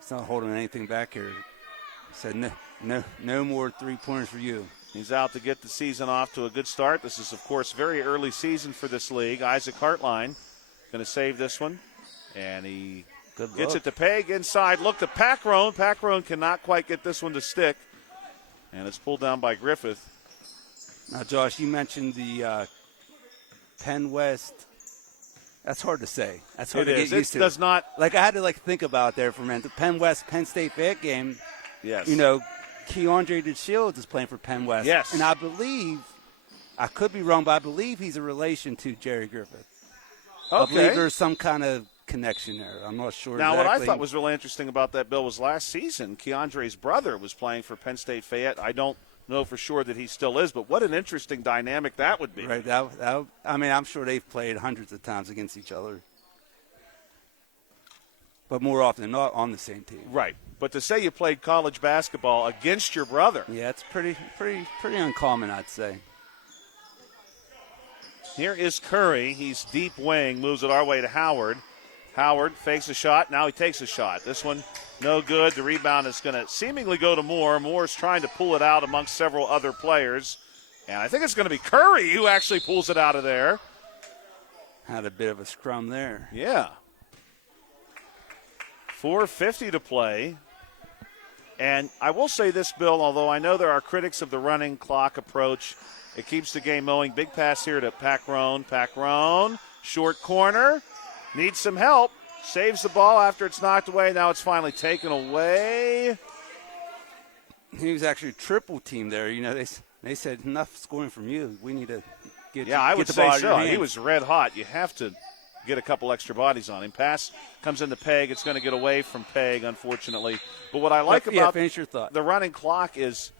He's not holding anything back here. He said, no more three-pointers for you. He's out to get the season off to a good start. This is, of course, very early season for this league. Isaac Hartline going to save this one. And he gets it to Peg inside. Look to Packrone. Packrone cannot quite get this one to stick. And it's pulled down by Griffith. Now, Josh, you mentioned the Penn West. That's hard to say. That's hard to get used to. It does not. Like, I had to, think about there for a minute. The Penn West, Penn State Fayette game, Yes. Keandre DeShields is playing for Penn West. Yes. And I believe, I could be wrong, but I believe he's a relation to Jerry Griffith. Okay. I believe there's some kind of connection there. I'm not sure Now, exactly. what I thought was really interesting about that, Bill, was last season, Keandre's brother was playing for Penn State Fayette. I don't know for sure that he still is, but what an interesting dynamic that would be. Right. I'm sure they've played hundreds of times against each other. But more often than not on the same team. Right. But to say you played college basketball against your brother. Yeah, it's pretty uncommon, I'd say. Here is Curry. He's deep wing, moves it our way to Howard. Howard fakes a shot. Now he takes a shot. This one, no good. The rebound is going to seemingly go to Moore. Moore's trying to pull it out amongst several other players. And I think it's going to be Curry who actually pulls it out of there. Had a bit of a scrum there. Yeah. 4:50 to play. And I will say this, Bill, although I know there are critics of the running clock approach, it keeps the game going. Big pass here to Packrone. Packrone, short corner, needs some help. saves the ball after it's knocked away. Now it's finally taken away. He was actually triple team there. You know, they said enough scoring from you. We need to get I would the say ball out of your so. hands. He was red hot. You have to get a couple extra bodies on him. Pass comes into Peg. It's going to get away from Peg, unfortunately. But what I like about finish your thought. the running clock is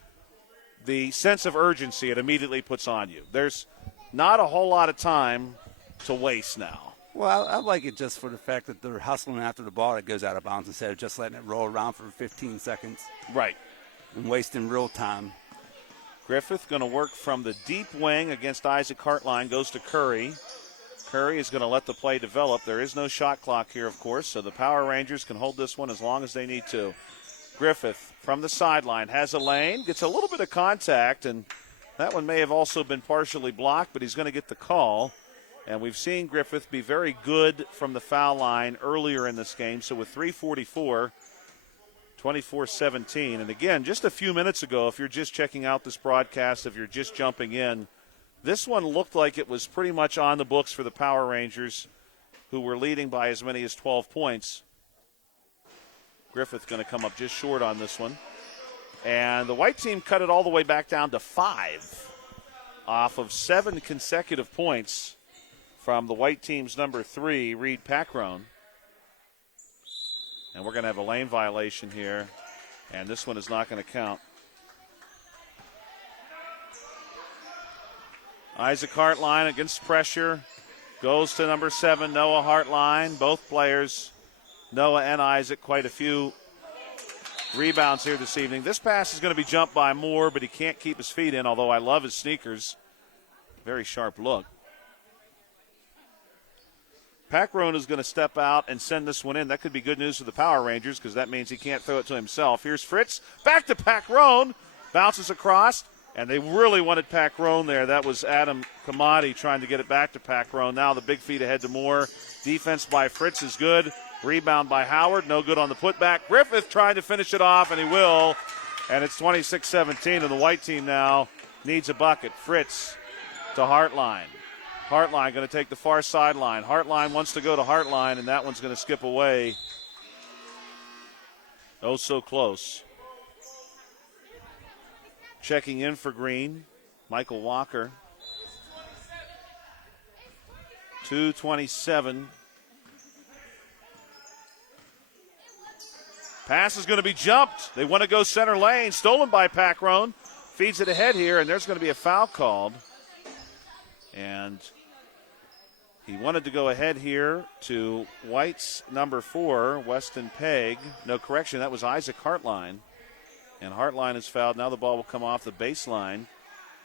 the sense of urgency it immediately puts on you. There's not a whole lot of time to waste now. Well, I like it just for the fact that they're hustling after the ball that goes out of bounds instead of just letting it roll around for 15 seconds. Right. And wasting real time. Griffith going to work from the deep wing against Isaac Hartline. Goes to Curry. Curry is going to let the play develop. There is no shot clock here, of course, so the Power Rangers can hold this one as long as they need to. Griffith from the sideline has a lane, gets a little bit of contact, and that one may have also been partially blocked, but he's going to get the call. And we've seen Griffith be very good from the foul line earlier in this game, so with 3:44, 24-17. And again, just a few minutes ago, if you're just checking out this broadcast, if you're just jumping in, this one looked like it was pretty much on the books for the Power Rangers, who were leading by as many as 12 points. Griffith going to come up just short on this one. And the white team cut it all the way back down to 5 off of 7 consecutive points from the white team's number 3, Reed Packrone. And we're going to have a lane violation here, and this one is not going to count. Isaac Hartline against pressure. Goes to number 7, Noah Hartline. Both players, Noah and Isaac, quite a few rebounds here this evening. This pass is going to be jumped by Moore, but he can't keep his feet in, although I love his sneakers. Very sharp look. Packrone is going to step out and send this one in. That could be good news for the Power Rangers because that means he can't throw it to himself. Here's Fritz. Back to Packrone. Bounces across. And they really wanted Packrone there. That was Adam Kamadi trying to get it back to Packrone. Now the big feet ahead to Moore. Defense by Fritz is good. Rebound by Howard. No good on the putback. Griffith trying to finish it off, and he will. And it's 26-17, and the white team now needs a bucket. Fritz to Hartline. Hartline going to take the far sideline. Hartline wants to go to Hartline, and that one's going to skip away. Oh, so close. Checking in for Green, Michael Walker. 2:27. Pass is going to be jumped. They want to go center lane. Stolen by Packrone. Feeds it ahead here, and there's going to be a foul called. And he wanted to go ahead here to White's number 4, Weston Pegg. No, correction, that was Isaac Hartline. And Hartline is fouled. Now the ball will come off the baseline.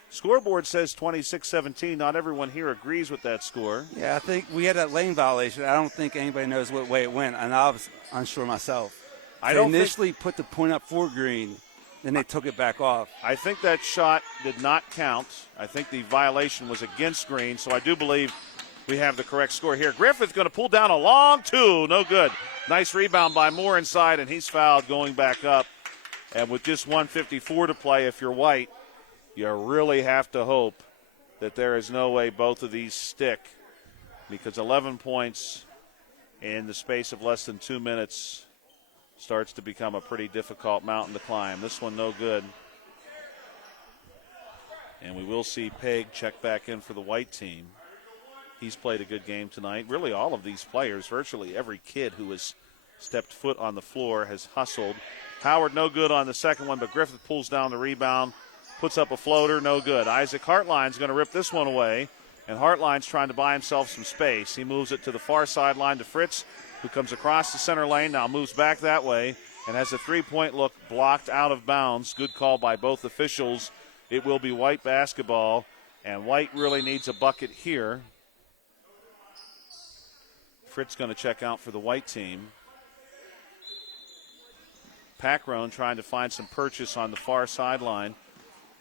Scoreboard says 26-17. Not everyone here agrees with that score. Yeah, I think we had that lane violation. I don't think anybody knows what way it went, and I was unsure myself. They initially put the point up for Green, then they took it back off. I think that shot did not count. I think the violation was against Green, so I do believe we have the correct score here. Griffith going to pull down a long 2. No good. Nice rebound by Moore inside, and he's fouled going back up. And with just 1:54 to play, if you're White, you really have to hope that there is no way both of these stick, because 11 points in the space of less than 2 minutes starts to become a pretty difficult mountain to climb. This one no good. And we will see Pegg check back in for the white team. He's played a good game tonight. Really all of these players, virtually every kid who has stepped foot on the floor has hustled. Howard no good on the second one, but Griffith pulls down the rebound, puts up a floater, no good. Isaac Hartline's going to rip this one away, and Hartline's trying to buy himself some space. He moves it to the far sideline to Fritz, who comes across the center lane, now moves back that way, and has a three-point look blocked out of bounds. Good call by both officials. It will be White basketball, and White really needs a bucket here. Fritz going to check out for the white team. Packrone trying to find some purchase on the far sideline.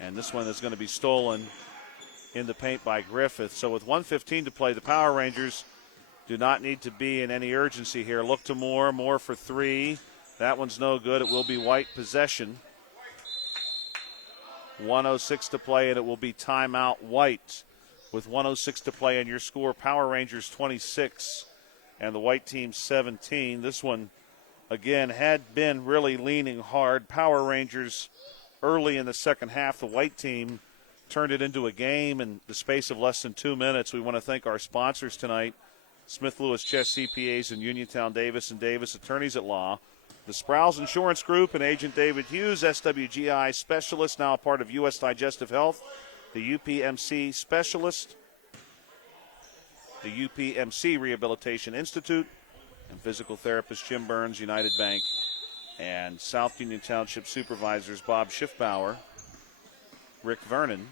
And this one is going to be stolen in the paint by Griffith. So with 1:15 to play, the Power Rangers do not need to be in any urgency here. Look to Moore. Moore for three. That one's no good. It will be White possession. 1:06 to play, and it will be timeout White. With 1:06 to play, and your score, Power Rangers 26 and the white team 17. This one, again, had been really leaning hard. Power Rangers early in the second half. The white team turned it into a game in the space of less than 2 minutes. We want to thank our sponsors tonight, Smith Lewis Chess CPAs in Uniontown, Davis and Davis Attorneys at Law, the Sproul's Insurance Group and Agent David Hughes, SWGI Specialist, now a part of U.S. Digestive Health, the UPMC Specialist, the UPMC Rehabilitation Institute, and physical therapist Jim Burns, United Bank, and South Union Township Supervisors Bob Schiffbauer, Rick Vernon,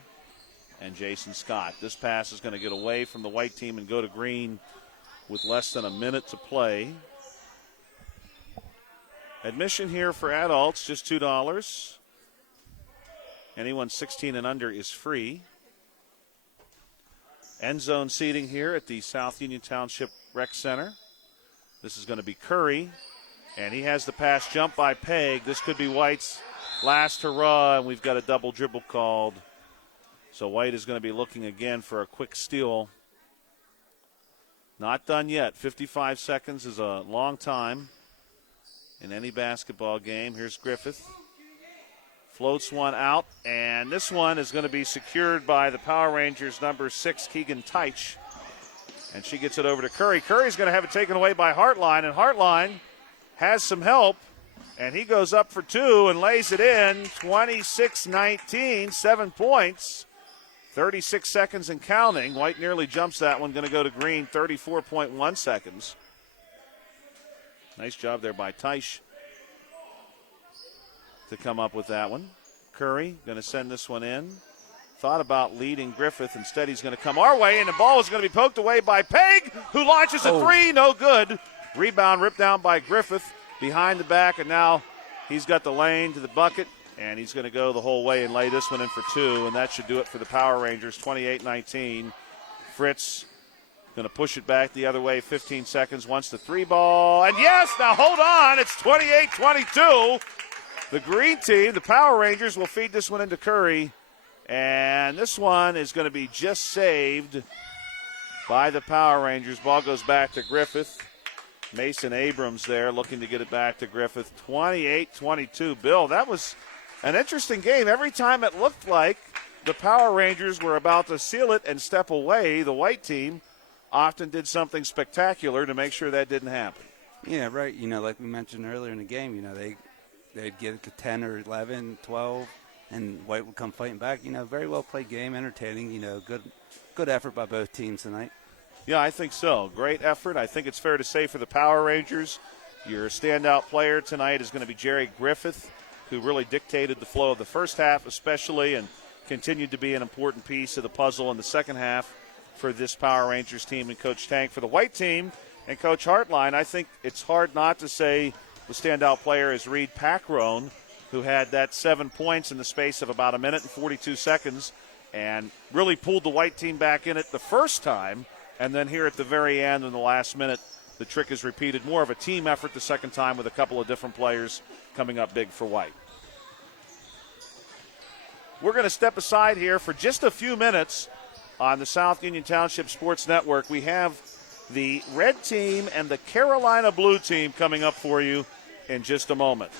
and Jason Scott. This pass is going to get away from the white team and go to green with less than a minute to play. Admission here for adults, just $2. Anyone 16 and under is free. End zone seating here at the South Union Township Rec Center. This is going to be Curry, and he has the pass jump by Peg. This could be White's last hurrah, and we've got a double dribble called. So White is going to be looking again for a quick steal. Not done yet. 55 seconds is a long time in any basketball game. Here's Griffith. Floats one out, and this one is going to be secured by the Power Rangers number 6, Keegan Teich. And she gets it over to Curry. Curry's going to have it taken away by Hartline, and Hartline has some help, and he goes up for two and lays it in. 26-19, 7 points, 36 seconds and counting. White nearly jumps that one, going to go to green, 34.1 seconds. Nice job there by Teich to come up with that one. Curry going to send this one in. Thought about leading Griffith. Instead, he's going to come our way, and the ball is going to be poked away by Peg, who launches a three. No good. Rebound ripped down by Griffith behind the back, and now he's got the lane to the bucket, and he's going to go the whole way and lay this one in for two, and that should do it for the Power Rangers, 28-19. Fritz going to push it back the other way, 15 seconds, wants the three ball, and yes, now hold on, it's 28-22. The green team, the Power Rangers, will feed this one into Curry, and this one is going to be just saved by the Power Rangers. Ball goes back to Griffith. Mason Abrams there looking to get it back to Griffith. 28-22. Bill, that was an interesting game. Every time it looked like the Power Rangers were about to seal it and step away, the white team often did something spectacular to make sure that didn't happen. Yeah, right. You know, like we mentioned earlier in the game, you know, they'd get it to 10 or 11, 12, and White would come fighting back. You know, very well played game, entertaining. You know, good effort by both teams tonight. Yeah, I think so. Great effort. I think it's fair to say for the Power Rangers, your standout player tonight is going to be Jerry Griffith, who really dictated the flow of the first half especially and continued to be an important piece of the puzzle in the second half for this Power Rangers team and Coach Tank. For the white team and Coach Hartline, I think it's hard not to say the standout player is Reed Packrone, who had that 7 points in the space of about a minute and 42 seconds and really pulled the white team back in it the first time. And then here at the very end in the last minute, the trick is repeated. More of a team effort the second time with a couple of different players coming up big for White. We're going to step aside here for just a few minutes on the South Union Township Sports Network. We have the red team and the Carolina blue team coming up for you in just a moment.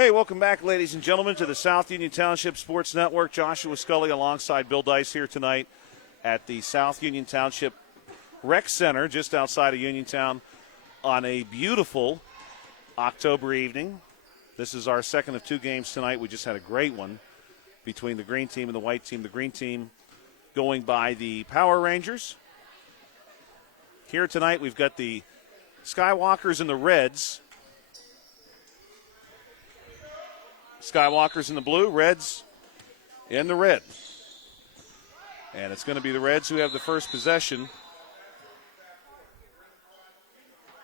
Hey, welcome back, ladies and gentlemen, to the South Union Township Sports Network. Joshua Scully alongside Bill Dice here tonight at the South Union Township Rec Center just outside of Uniontown on a beautiful October evening. This is our second of two games tonight. We just had a great one between the green team and the white team. The green team going by the Power Rangers. Here tonight we've got the Skywalkers and the Reds. Skywalkers in the blue, Reds in the red. And it's going to be the Reds who have the first possession.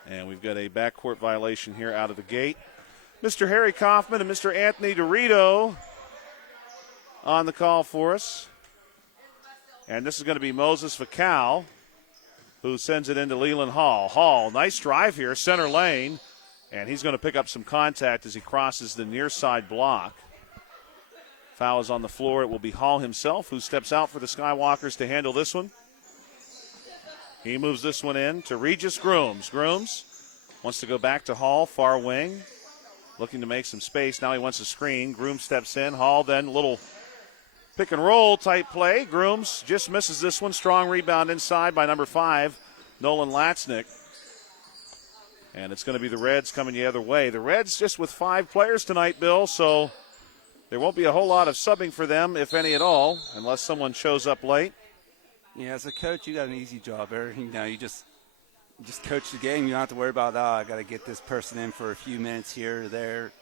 And we've got a backcourt violation here out of the gate. Mr. Harry Kaufman and Mr. Anthony Dorito on the call for us. And this is going to be Moses Vacal, who sends it into Leland Hall. Hall, nice drive here, center lane. And he's going to pick up some contact as he crosses the near side block. Foul is on the floor. It will be Hall himself who steps out for the Skywalkers to handle this one. He moves this one in to Regis Grooms. Grooms wants to go back to Hall, far wing, looking to make some space. Now he wants a screen. Grooms steps in. Hall then a little pick and roll type play. Grooms just misses this one. Strong rebound inside by number 5, Nolan Latznick. And it's going to be the Reds coming the other way. The Reds just with 5 players tonight, Bill, so there won't be a whole lot of subbing for them, if any at all, unless someone shows up late. Yeah, as a coach, you got an easy job there. You just coach the game. You don't have to worry about, I got to get this person in for a few minutes here or there.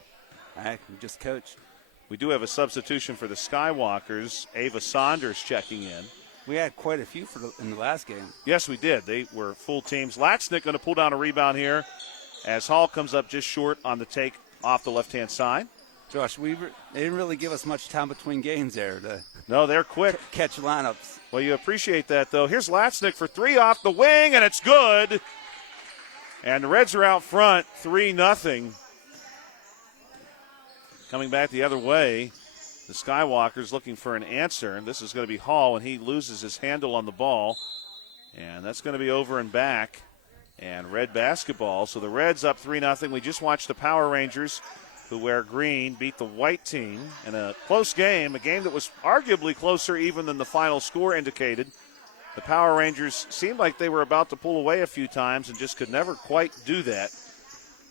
You just coach. We do have a substitution for the Skywalkers. Ava Saunders checking in. We had quite a few in the last game. Yes, we did. They were full teams. Latznick going to pull down a rebound here as Hall comes up just short on the take off the left-hand side. Josh, they didn't really give us much time between games there to No, they're quick. Catch lineups. Well, you appreciate that, though. Here's Latznick for 3 off the wing, and it's good. And the Reds are out front, 3-0. Coming back the other way, the Skywalkers looking for an answer. And this is going to be Hall, and he loses his handle on the ball. And that's going to be over and back. And Red basketball. So the Reds up 3-0. We just watched the Power Rangers, who wear green, beat the white team in a close game, a game that was arguably closer even than the final score indicated. The Power Rangers seemed like they were about to pull away a few times and just could never quite do that.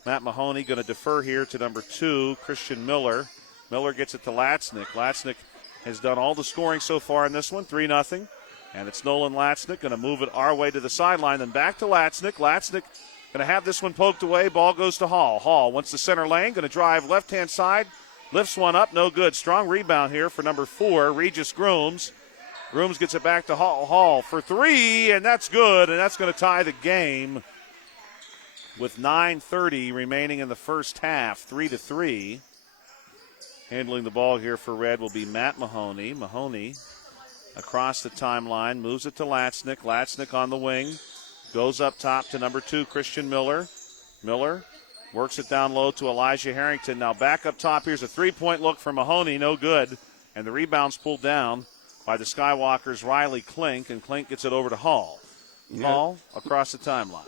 Matt Mahoney going to defer here to number 2, Christian Miller. Miller gets it to Latznick. Latznick has done all the scoring so far in this one, 3-0. And it's Nolan Latznick going to move it our way to the sideline, then back to Latznick. Latznick going to have this one poked away. Ball goes to Hall. Hall wants the center lane, going to drive left-hand side. Lifts one up, no good. Strong rebound here for number 4, Regis Grooms. Grooms gets it back to Hall. Hall for 3, and that's good, and that's going to tie the game with 9:30 remaining in the first half, 3-3. Handling the ball here for Red will be Matt Mahoney. Mahoney across the timeline, moves it to Latznick. Latznick on the wing, goes up top to number 2, Christian Miller. Miller works it down low to Elijah Harrington. Now back up top, here's a three-point look for Mahoney, no good. And the rebound's pulled down by the Skywalkers' Riley Klink, and Klink gets it over to Hall. Hall across the timeline.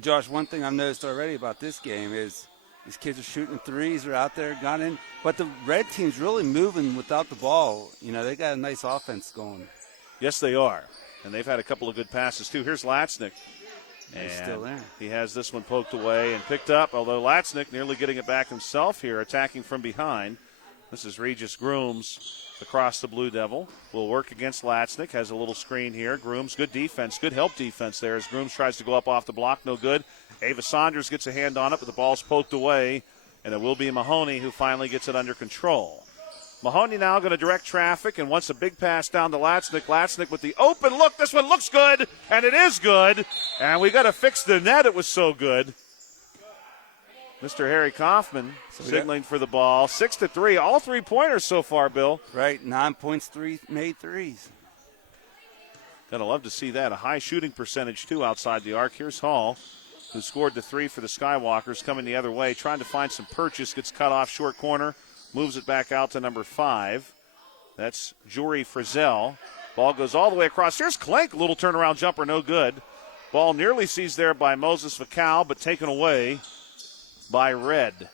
Josh, one thing I've noticed already about this game is these kids are shooting threes, they're out there, got in. But the red team's really moving without the ball. They got a nice offense going. Yes, they are. And they've had a couple of good passes, too. Here's Latznick. And he's still there. He has this one poked away and picked up, although Latznick nearly getting it back himself here, attacking from behind. This is Regis Grooms across the Blue Devil. Will work against Latznick. Has a little screen here. Grooms, good defense, good help defense there as Grooms tries to go up off the block. No good. Ava Saunders gets a hand on it, but the ball's poked away, and it will be Mahoney who finally gets it under control. Mahoney now going to direct traffic and wants a big pass down to Latznick. Latznick with the open look. This one looks good, and it is good. And we got to fix the net. It was so good. Mr. Harry Kaufman signaling for the ball. 6-3. All 3-pointers so far, Bill. Right, 9 points, 3 made threes. Gotta love to see that. A high shooting percentage, too, outside the arc. Here's Hall, who scored the 3 for the Skywalkers, coming the other way, trying to find some purchase. Gets cut off short corner. Moves it back out to number 5. That's Jory Frizzell. Ball goes all the way across. Here's Klink. Little turnaround jumper, no good. Ball nearly seized there by Moses Vacal, but taken away by Red.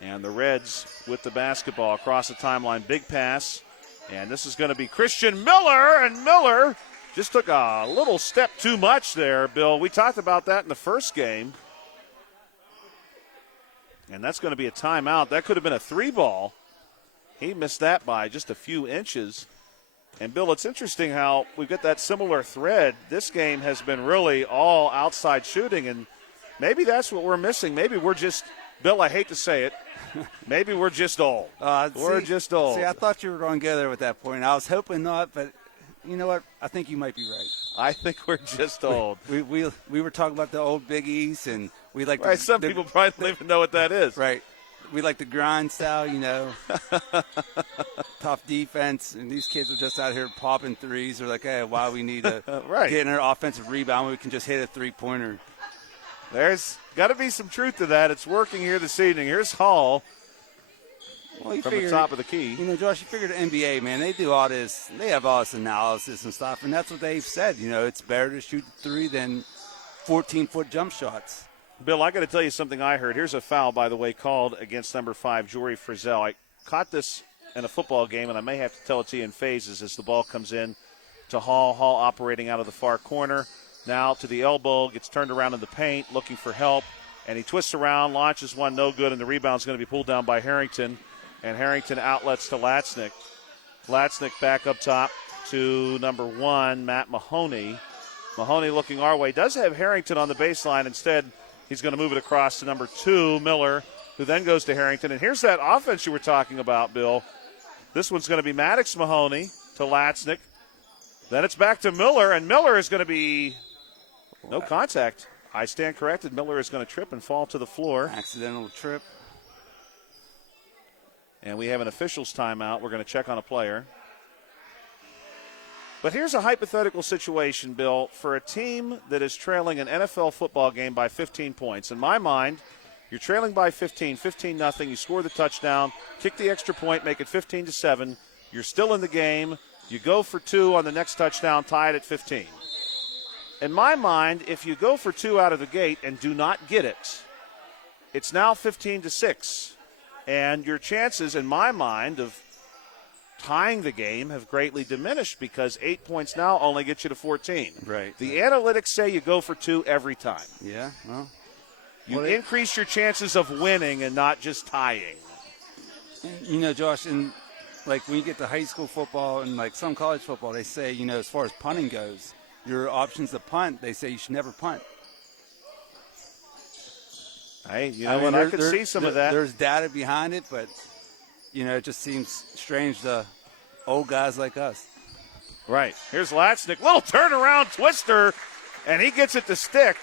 And the Reds with the basketball across the timeline. Big pass. And this is going to be Christian Miller. And Miller just took a little step too much there, Bill. We talked about that in the first game. And that's going to be a timeout. That could have been a 3-ball. He missed that by just a few inches. And, Bill, it's interesting how we've got that similar thread. This game has been really all outside shooting, and maybe that's what we're missing. Maybe we're just, Bill, I hate to say it, maybe we're just old. We're just old. See, I thought you were going to go there with that point. I was hoping not, but you know what? I think you might be right. I think we're just old. We were talking about the old Big East, and we like right, some people probably don't even know what that is. Right. We like the grind style, tough defense, and these kids are just out here popping threes. They're like, hey, why we need to right. get in an offensive rebound when we can just hit a three-pointer. There's got to be some truth to that. It's working here this evening. Here's Hall from the top of the key. Josh, you figured the NBA, man, they do all this. They have all this analysis and stuff, and that's what they've said. It's better to shoot the three than 14-foot jump shots. Bill, I got to tell you something I heard. Here's a foul, by the way, called against number 5, Jory Frizzell. I caught this in a football game, and I may have to tell it to you in phases as the ball comes in to Hall. Hall operating out of the far corner. Now to the elbow, gets turned around in the paint, looking for help, and he twists around, launches one, no good, and the rebound's going to be pulled down by Harrington, and Harrington outlets to Latznick. Latznick back up top to number 1, Matt Mahoney. Mahoney looking our way. Does have Harrington on the baseline. Instead, he's going to move it across to number 2, Miller, who then goes to Harrington. And here's that offense you were talking about, Bill. This one's going to be Maddox Mahoney to Latznick. Then it's back to Miller, and Miller is going to be no contact. I stand corrected. Miller is going to trip and fall to the floor. Accidental trip. And we have an official's timeout. We're going to check on a player. But here's a hypothetical situation, Bill, for a team that is trailing an NFL football game by 15 points. In my mind, you're trailing by 15-0. You score the touchdown, kick the extra point, make it 15-7. You're still in the game. You go for 2 on the next touchdown, tie it at 15. In my mind, if you go for 2 out of the gate and do not get it, it's now 15-6. And your chances, in my mind, of tying the game have greatly diminished because 8 points now only get you to 14. Right. The analytics say you go for 2 every time. Yeah, well. You increase your chances of winning and not just tying. Josh, and like when you get to high school football and like some college football, they say, as far as punting goes, your options to punt, they say you should never punt. Hey, I could see some of that. There's data behind it, but it just seems strange to old guys like us. Right. Here's Latznick. Little turnaround twister, and he gets it to stick.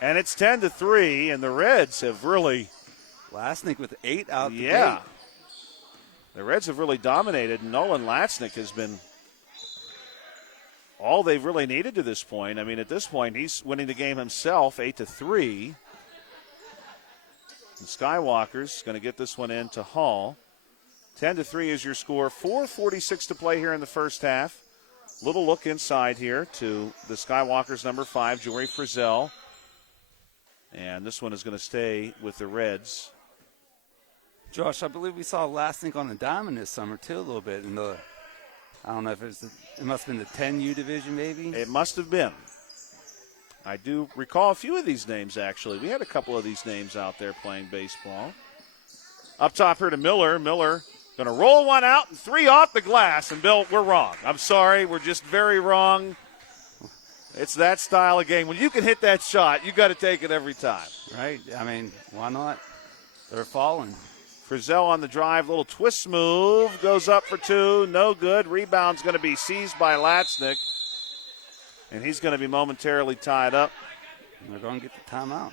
And it's 10-3, and the Reds have really. Latznick with 8 out the Yeah. gate. The Reds have really dominated. Nolan Latznick has been all they've really needed to this point. I mean, at this point, he's winning the game himself, 8-3. The Skywalkers going to get this one in to Hall. 10-3 is your score. 4:46 to play here in the first half. Little look inside here to the Skywalkers, number 5, Jory Frizzell. And this one is going to stay with the Reds. Josh, I believe we saw Latznick on the diamond this summer, too, a little bit. In the, I don't know if it must have been the 10U division, maybe? It must have been. I do recall a few of these names, actually. We had a couple of these names out there playing baseball. Up top here to Miller. Miller going to roll one out and 3 off the glass. And, Bill, we're wrong. I'm sorry. We're just very wrong. It's that style of game. When you can hit that shot, you got to take it every time. Right. I mean, why not? They're falling. Frizzell on the drive. Little twist move. Goes up for 2. No good. Rebound's going to be seized by Latznick. And he's going to be momentarily tied up. They're going to get the timeout.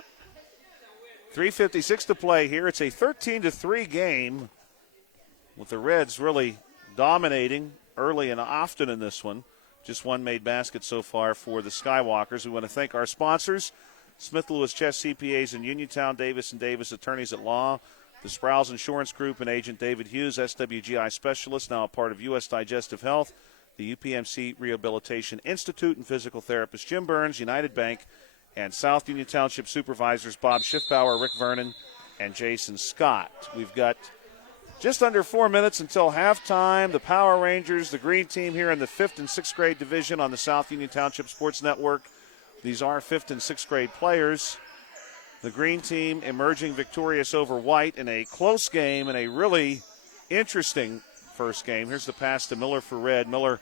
3:56 to play here. It's a 13-3 game with the Reds really dominating early and often in this one. Just one made basket so far for the Skywalkers. We want to thank our sponsors, Smith Lewis Chess CPAs in Uniontown, Davis & Davis Attorneys at Law, the Sprouse Insurance Group and Agent David Hughes, SWGI Specialist, now a part of U.S. Digestive Health, the UPMC Rehabilitation Institute, and physical therapist Jim Burns, United Bank, and South Union Township Supervisors Bob Schiffbauer, Rick Vernon, and Jason Scott. We've got just under 4 minutes until halftime. The Power Rangers, the green team here in the 5th and 6th grade division on the South Union Township Sports Network. These are 5th and 6th grade players. The green team emerging victorious over white in a close game and a really interesting first game. Here's the pass to Miller for red. Miller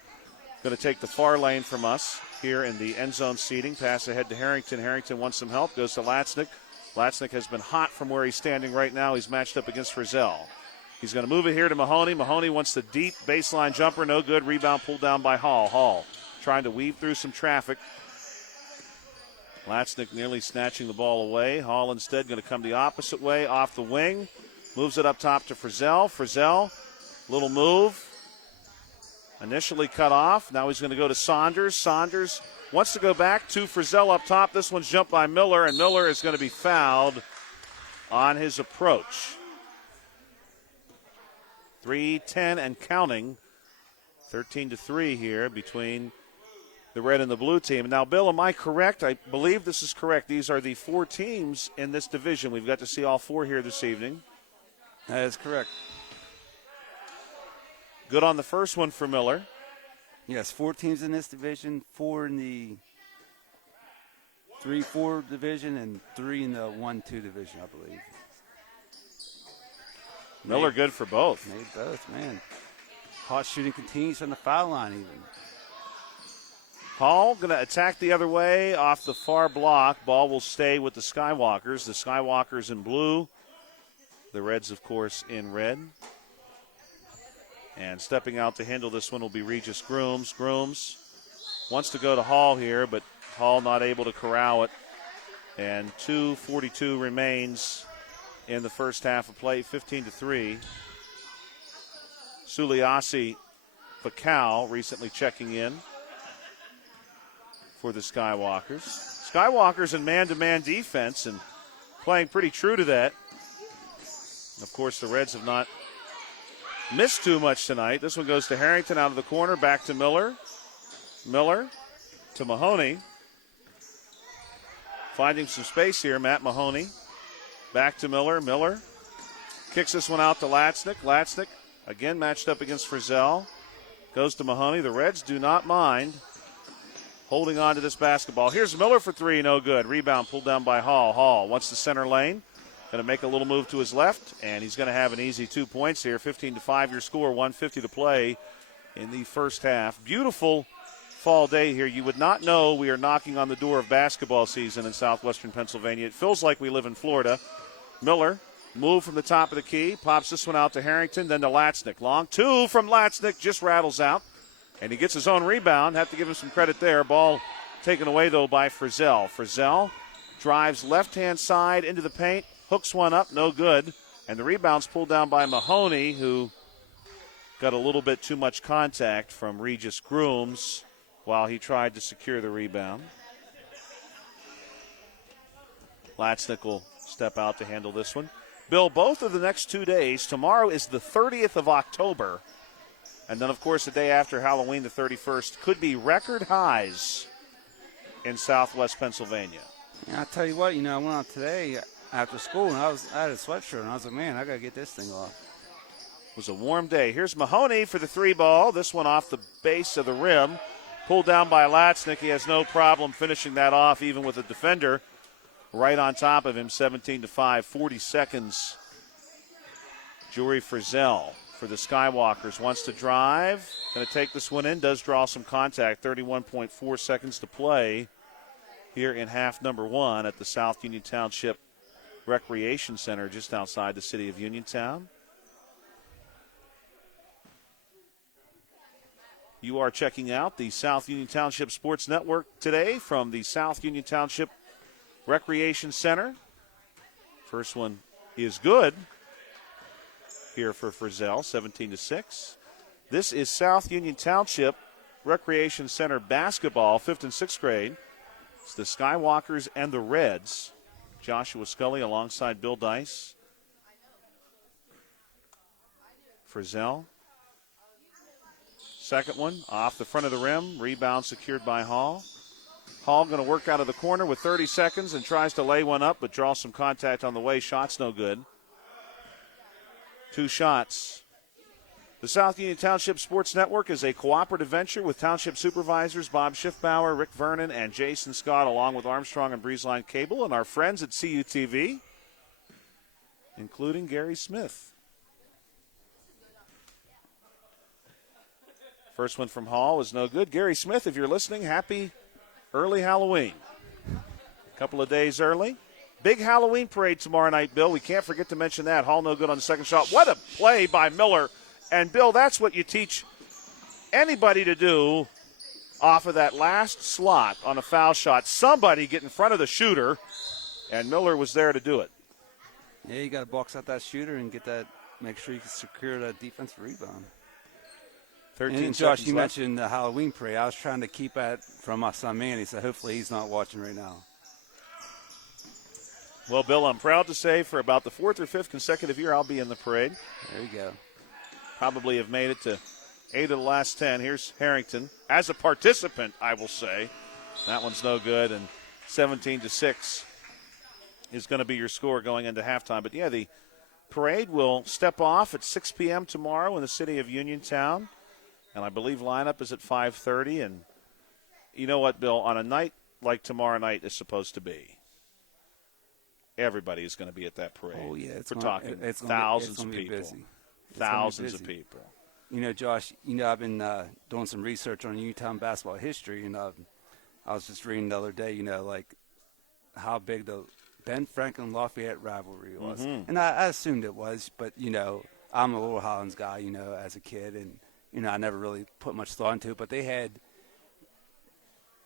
going to take the far lane from us here in the end zone seating. Pass ahead to Harrington. Harrington wants some help. Goes to Latznick. Latznick has been hot from where he's standing right now. He's matched up against Frizzell. He's going to move it here to Mahoney. Mahoney wants the deep baseline jumper. No good. Rebound pulled down by Hall. Hall trying to weave through some traffic. Latznick nearly snatching the ball away. Hall instead going to come the opposite way off the wing. Moves it up top to Frizzell. Frizzell, little move. Initially cut off. Now he's going to go to Saunders. Saunders wants to go back to Frizzell up top. This one's jumped by Miller, and Miller is going to be fouled on his approach. 3:10 and counting. 13-3 here between the red and the blue team. Now, Bill, am I correct? I believe this is correct. These are the 4 teams in this division. We've got to see all 4 here this evening. That is correct. Good on the first one for Miller. Yes, 4 teams in this division, 4 in the 3-4 division, and 3 in the 1-2 division, I believe. Miller good for both. Made both, man. Hot shooting continues from the foul line even. Hall going to attack the other way off the far block. Ball will stay with the Skywalkers. The Skywalkers in blue. The Reds, of course, in red. And stepping out to handle this one will be Regis Grooms. Grooms wants to go to Hall here, but Hall not able to corral it. And 2:42 remains in the first half of play, 15-3. Suliasi Fakau recently checking in for the Skywalkers. Skywalkers in man-to-man defense and playing pretty true to that. Of course, the Reds have not missed too much tonight. This one goes to Harrington out of the corner, back to Miller. Miller to Mahoney. Finding some space here, Matt Mahoney. Back to Miller. Miller kicks this one out to Latznick. Latznick again matched up against Frizzell. Goes to Mahoney. The Reds do not mind holding on to this basketball. Here's Miller for 3, no good. Rebound pulled down by Hall. Hall wants the center lane. Going to make a little move to his left, and he's going to have an easy 2 points here. 15-5 your score, 1:50 to play in the first half. Beautiful fall day here. You would not know we are knocking on the door of basketball season in southwestern Pennsylvania. It feels like we live in Florida. Miller, move from the top of the key, pops this one out to Harrington, then to Latznick. Long 2 from Latznick, just rattles out, and he gets his own rebound. Have to give him some credit there. Ball taken away, though, by Frizzell. Frizzell drives left-hand side into the paint. Hooks one up, no good. And the rebound's pulled down by Mahoney, who got a little bit too much contact from Regis Grooms while he tried to secure the rebound. Latznick will step out to handle this one. Bill, both of the next 2 days, tomorrow is the 30th of October. And then, of course, the day after Halloween, the 31st, could be record highs in southwest Pennsylvania. Yeah, I'll tell you what, I went out today after school, and I had a sweatshirt, and I was like, man, I got to get this thing off. It was a warm day. Here's Mahoney for the 3 ball. This one off the base of the rim. Pulled down by Latznick. He has no problem finishing that off, even with a defender right on top of him. 17-5, 40 seconds. Jory Frizzell for the Skywalkers wants to drive. Going to take this one in. Does draw some contact. 31.4 seconds to play here in half number 1 at the South Union Township Recreation Center just outside the city of Uniontown. You are checking out the South Union Township Sports Network today from the South Union Township Recreation Center. First one is good here for Frizzell, 17-6. This is South Union Township Recreation Center basketball, 5th and 6th grade. It's the Skywalkers and the Reds. Joshua Scully alongside Bill Dice. Frizzell. Second one off the front of the rim. Rebound secured by Hall. Hall going to work out of the corner with 30 seconds and tries to lay one up, but draws some contact on the way. Shot's no good. 2 shots. The South Union Township Sports Network is a cooperative venture with Township Supervisors Bob Schiffbauer, Rick Vernon, and Jason Scott, along with Armstrong and Breezeline Cable, and our friends at CUTV, including Gary Smith. First one from Hall is no good. Gary Smith, if you're listening, happy early Halloween. A couple of days early. Big Halloween parade tomorrow night, Bill. We can't forget to mention that. Hall no good on the second shot. What a play by Miller. And, Bill, that's what you teach anybody to do off of that last slot on a foul shot. Somebody get in front of the shooter, and Miller was there to do it. Yeah, you got to box out that shooter and get that, make sure you can secure that defensive rebound. 13 and Josh, seconds you left. mentioned the Halloween parade. I was trying to keep that from my son Manny, so hopefully he's not watching right now. Well, Bill, I'm proud to say for about the 4th or 5th consecutive year I'll be in the parade. There you go. Probably have made it to 8 of the last 10. Here's Harrington. As a participant, I will say. That one's no good, and 17-6 is going to be your score going into halftime. But, yeah, the parade will step off at 6 p.m. tomorrow in the city of Uniontown. And I believe lineup is at 5:30. And you know what, Bill? On a night like tomorrow night is supposed to be, everybody is going to be at that parade. Oh, yeah. We're talking thousands of people. Busy. Thousands of people. You know, Josh, I've been doing some research on Uniontown basketball history, and I was just reading the other day, like how big the Ben Franklin-Lafayette rivalry was. Mm-hmm. And I assumed it was, but, I'm a Little Highlands guy, as a kid, and, I never really put much thought into it. But they had,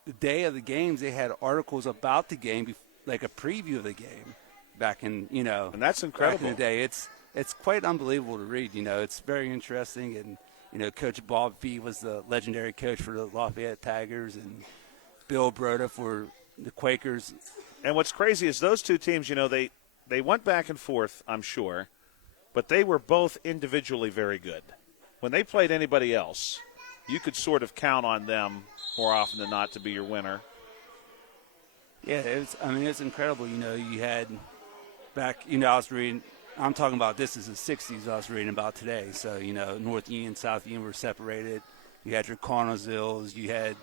the day of the games, they had articles about the game, like a preview of the game back in, And that's incredible. Back in the day. It's quite unbelievable to read. It's very interesting. And, Coach Bob Fee was the legendary coach for the Lafayette Tigers, and Bill Broda for the Quakers. And what's crazy is those two teams, they went back and forth, I'm sure, but they were both individually very good. When they played anybody else, you could sort of count on them more often than not to be your winner. Yeah, it's incredible. You had back, I was reading, I'm talking about this is the 60s I was reading about today. So, North Union, South Union were separated. You had your Connellsvilles, you had,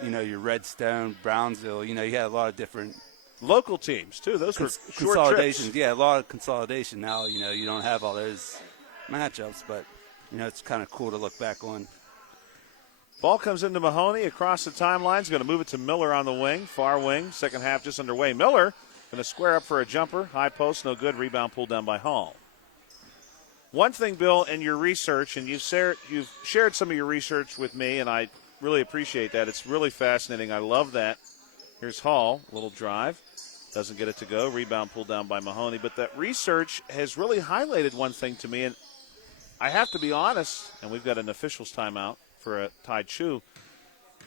your Redstone, Brownsville. You had a lot of different local teams, too. Those were short consolidations. trips. Yeah, a lot of consolidation. Now, you don't have all those matchups, but, it's kind of cool to look back on. Ball comes into Mahoney across the timeline. He's going to move it to Miller on the wing, far wing. Second half just underway. Miller going to square up for a jumper. High post, no good. Rebound pulled down by Hall. One thing, Bill, in your research, and you've shared some of your research with me, and I really appreciate that. It's really fascinating. I love that. Here's Hall, little drive. Doesn't get it to go. Rebound pulled down by Mahoney. But that research has really highlighted one thing to me, and I have to be honest, and we've got an officials timeout for a tied shoe.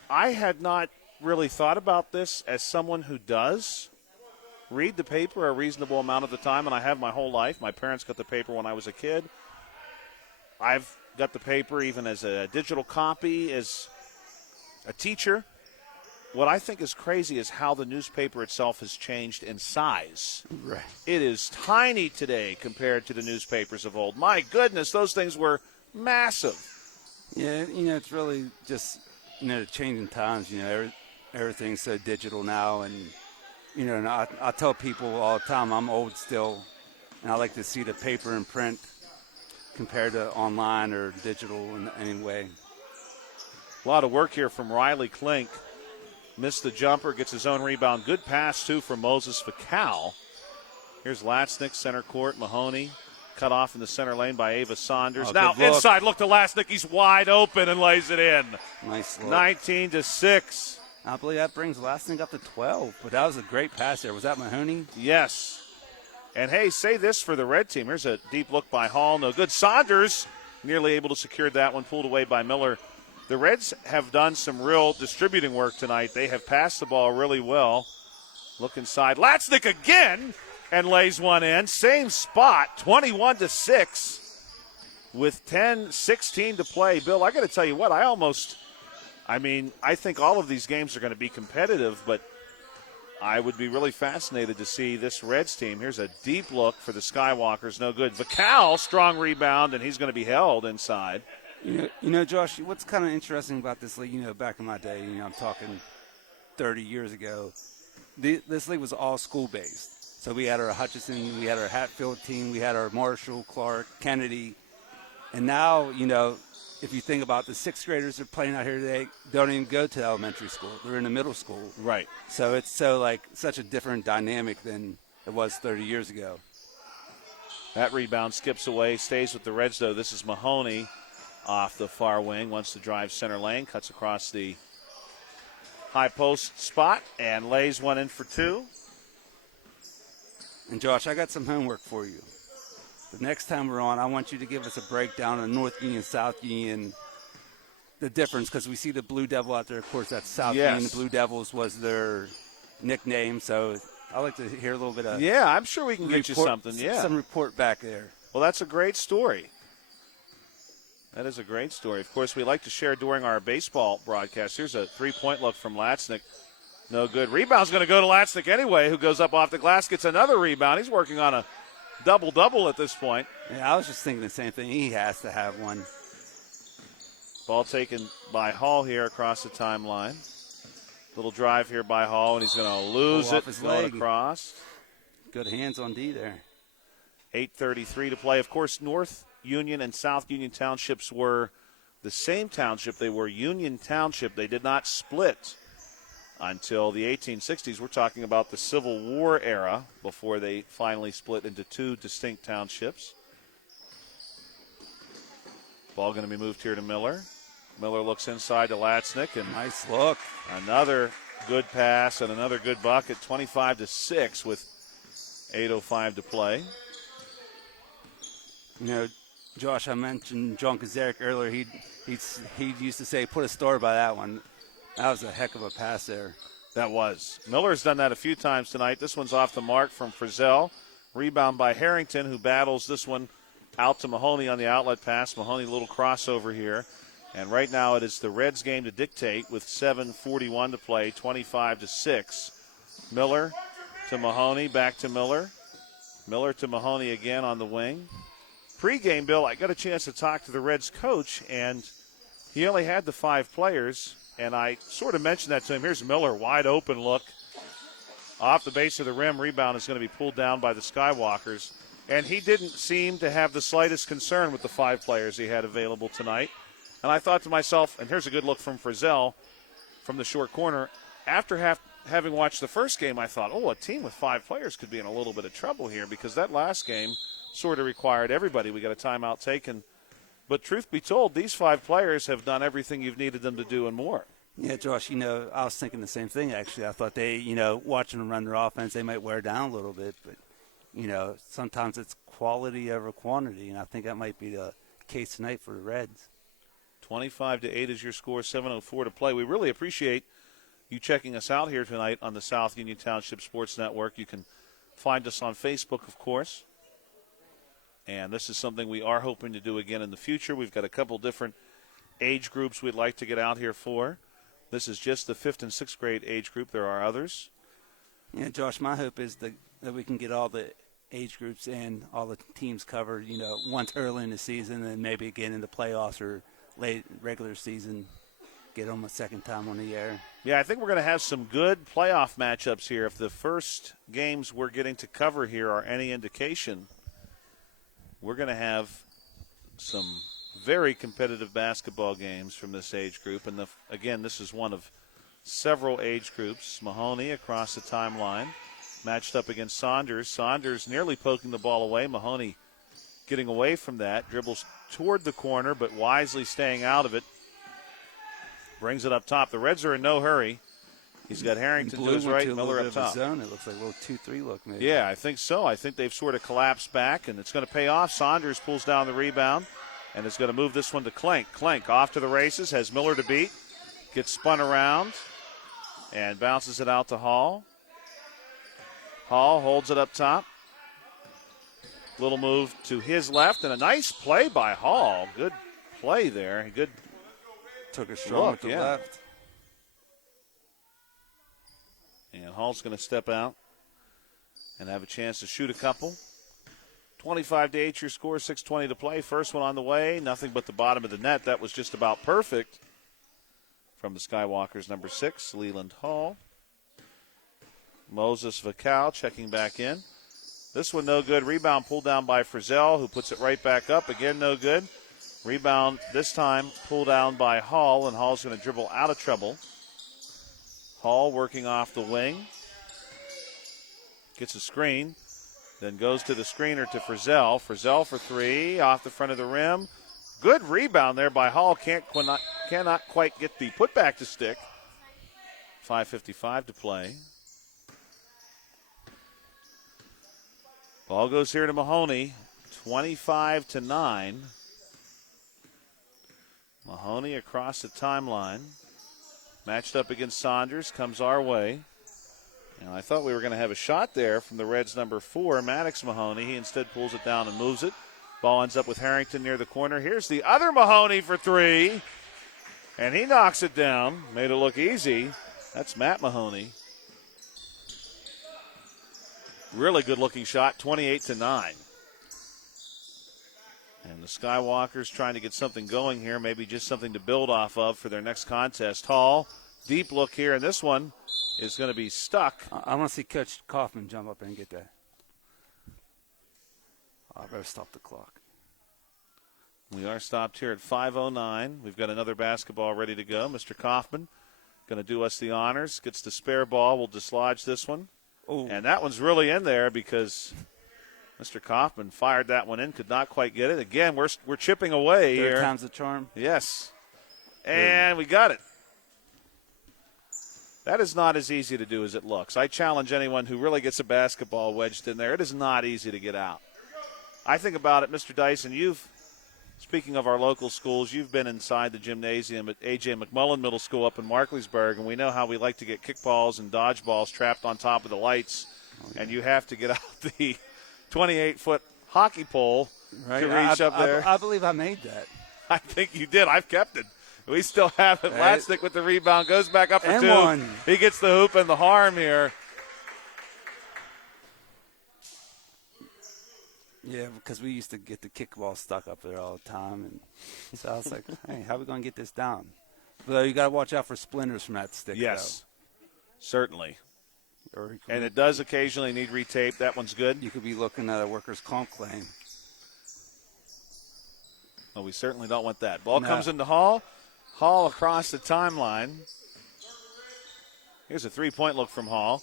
I had not really thought about this as someone who does read the paper a reasonable amount of the time, and I have my whole life. My parents got the paper when I was a kid. I've got the paper even as a digital copy, as a teacher. What I think is crazy is how the newspaper itself has changed in size. Right. It is tiny today compared to the newspapers of old. My goodness, those things were massive. Yeah, it's really just, the changing times. Everything's so digital now, and and I tell people all the time I'm old still, and I like to see the paper and print compared to online or digital in any way. A lot of work here from Riley Klink. Missed the jumper, gets his own rebound. Good pass, too, from Moses Fakal. Here's Latsnick, center court. Mahoney cut off in the center lane by Ava Saunders. Oh, now inside, look to Latsnick. He's wide open and lays it in. Nice look. 19-6. I believe that brings Latsnick up to 12. But that was a great pass there. Was that Mahoney? Yes. And, hey, say this for the red team. Here's a deep look by Hall. No good. Saunders nearly able to secure that one. Pulled away by Miller. The Reds have done some real distributing work tonight. They have passed the ball really well. Look inside. Latsnick again and lays one in. Same spot, 21-6 with 10:16 to play. Bill, I got to tell you what, I I mean, I think all of these games are going to be competitive, but I would be really fascinated to see this Reds team. Here's a deep look for the Skywalkers. No good. Vacal, strong rebound, and he's going to be held inside. You know, Josh, what's kind of interesting about this league, back in my day, I'm talking 30 years ago, this league was all school-based. So we had our Hutchinson, we had our Hatfield team, we had our Marshall, Clark, Kennedy. And now, if you think about the sixth graders that are playing out here today, don't even go to elementary school. They're in the middle school. Right. So it's such a different dynamic than it was 30 years ago. That rebound skips away, stays with the Reds, though. This is Mahoney off the far wing, wants to drive center lane, cuts across the high post spot, and lays one in for two. And, Josh, I got some homework for you. The next time we're on, I want you to give us a breakdown of North Union, South Union, the difference, because we see the Blue Devil out there. Of course, that's South Union. The Blue Devils was their nickname, so I'd like to hear a little bit of I'm sure we can get you something. Some report back there. Well, that's a great story. That is a great story. Of course, we like to share during our baseball broadcast. Here's a three-point look from Latznick. No good. Rebound's going to go to Latznick anyway, who goes up off the glass, gets another rebound. He's working on a double-double at this point. Yeah, I was just thinking the same thing. He has to have one. Ball taken by Hall here across the timeline. Little drive here by Hall, and he's going to lose it going across. Good hands on D there. 8:33 to play. Of course, North Union and South Union Townships were the same township. They were Union Township. They did not split until the 1860s. We're talking about the Civil War era before they finally split into two distinct townships. Ball going to be moved here to Miller. Miller looks inside to Latznick, and nice look. Another good pass and another good bucket. 25-6 with 8:05 to play. Josh, I mentioned John Kazarick earlier. He used to say, "Put a star by that one." That was a heck of a pass there. That was. Miller's done that a few times tonight. This one's off the mark from Frizzell. Rebound by Harrington, who battles this one out to Mahoney on the outlet pass. Mahoney, a little crossover here. And right now it is the Reds' game to dictate with 7:41 to play, 25-6. Miller to Mahoney, back to Miller. Miller to Mahoney again on the wing. Pre-game, Bill, I got a chance to talk to the Reds coach, and he only had the 5 players, and I sort of mentioned that to him. Here's Miller, wide open look. Off the base of the rim, rebound is going to be pulled down by the Skywalkers. And he didn't seem to have the slightest concern with the 5 players he had available tonight. And I thought to myself, and here's a good look from Frizzell from the short corner. After having watched the first game, I thought, a team with 5 players could be in a little bit of trouble here, because that last game sort of required everybody. We got a timeout taken. But truth be told, these 5 players have done everything you've needed them to do and more. Yeah, Josh, I was thinking the same thing, actually. I thought they, watching them run their offense, they might wear down a little bit. But, sometimes it's quality over quantity, and I think that might be the case tonight for the Reds. 25-8 is your score, 7:04 to play. We really appreciate you checking us out here tonight on the South Union Township Sports Network. You can find us on Facebook, of course. And this is something we are hoping to do again in the future. We've got a couple different age groups we'd like to get out here for. This is just the 5th and 6th grade age group. There are others. Yeah, Josh, my hope is that we can get all the age groups and all the teams covered, once early in the season, and maybe again in the playoffs or late regular season, get them a second time on the air. Yeah, I think we're going to have some good playoff matchups here. If the first games we're getting to cover here are any indication, we're going to have some very competitive basketball games from this age group. And, again, this is one of several age groups. Mahoney across the timeline, matched up against Saunders. Saunders nearly poking the ball away. Mahoney getting away from that. Dribbles toward the corner, but wisely staying out of it. Brings it up top. The Reds are in no hurry. He's got Harrington to his right, Miller up top. Zone. It looks like a little 2-3 look maybe. Yeah, I think so. I think they've sort of collapsed back, and it's going to pay off. Saunders pulls down the rebound, and is going to move this one to Clank. Clank off to the races, has Miller to beat, gets spun around, and bounces it out to Hall. Hall holds it up top. Little move to his left, and a nice play by Hall. Good play there. Good took a strong look, to the left. Hall's going to step out and have a chance to shoot a couple. 25-8 your score, 6:20 to play. First one on the way, nothing but the bottom of the net. That was just about perfect from the Skywalkers, number 6, Leland Hall. Moses Vacal checking back in. This one no good. Rebound pulled down by Frizzell, who puts it right back up. Again, no good. Rebound this time pulled down by Hall, and Hall's going to dribble out of trouble. Hall working off the wing. Gets a screen. Then goes to the screener to Frizzell. Frizzell for 3 off the front of the rim. Good rebound there by Hall. Cannot quite get the putback to stick. 5:55 to play. Ball goes here to Mahoney. 25-9. Mahoney across the timeline. Matched up against Saunders. Comes our way. And I thought we were going to have a shot there from the Reds' number 4, Maddox Mahoney. He instead pulls it down and moves it. Ball ends up with Harrington near the corner. Here's the other Mahoney for 3. And he knocks it down. Made it look easy. That's Matt Mahoney. Really good-looking shot, 28-9. And the Skywalkers trying to get something going here, maybe just something to build off of for their next contest. Hall, deep look here, and this one is going to be stuck. I want to see Coach Kaufman jump up there and get that. I better stop the clock. We are stopped here at 5:09. We've got another basketball ready to go. Mr. Kaufman going to do us the honors. Gets the spare ball. We'll dislodge this one. Ooh. And that one's really in there because Mr. Kaufman fired that one in, could not quite get it. Again, we're chipping away here. Third time's the charm. Yes. And we got it. That is not as easy to do as it looks. I challenge anyone who really gets a basketball wedged in there. It is not easy to get out. I think about it, Mr. Dyson, speaking of our local schools, you've been inside the gymnasium at A.J. McMullen Middle School up in Markleysburg, and we know how we like to get kickballs and dodgeballs trapped on top of the lights, and you have to get out the 28-foot hockey pole to reach up there. I believe I made that. I think you did. I've kept it. We still have it. Latstick with the rebound. Goes back up for and 2. one. He gets the hoop and the harm here. Yeah, because we used to get the kickball stuck up there all the time. And so I was like, hey, how are we going to get this down? But you got to watch out for splinters from that stick, Yes, certainly. Or And it does occasionally need retape. That one's good. you could be looking at a workers' comp claim. Well, we certainly don't want that. Ball No. comes into Hall. Hall across the timeline. Here's a three-point look from Hall.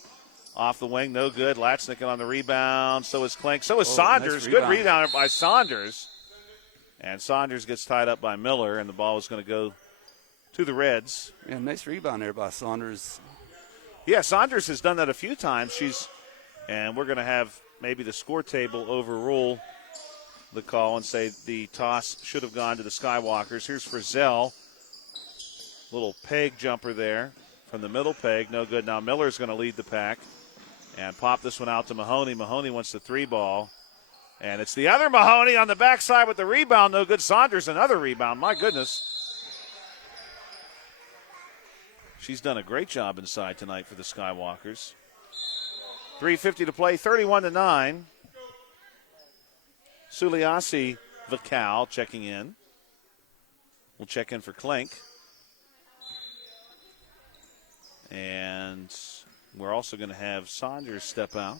Off the wing, no good. Latchnick on the rebound. So is Klink. So is Saunders. Nice Good rebound by Saunders. And Saunders gets tied up by Miller, and the ball is going to go to the Reds. Yeah, nice rebound there by Saunders. Yeah, Saunders has done that a few times. And we're going to have maybe the score table overrule the call and say the toss should have gone to the Skywalkers. Here's Frizzell. Little peg jumper there from the middle peg. No good. Now Miller's going to lead the pack and pop this one out to Mahoney. Mahoney wants the 3-ball. And it's the other Mahoney on the backside with the rebound. No good. Saunders, another rebound. My goodness. She's done a great job inside tonight for the Skywalkers. 3:50 to play, 31-9. Suliasi Vacal checking in. We'll check in for Klink. And we're also going to have Saunders step out.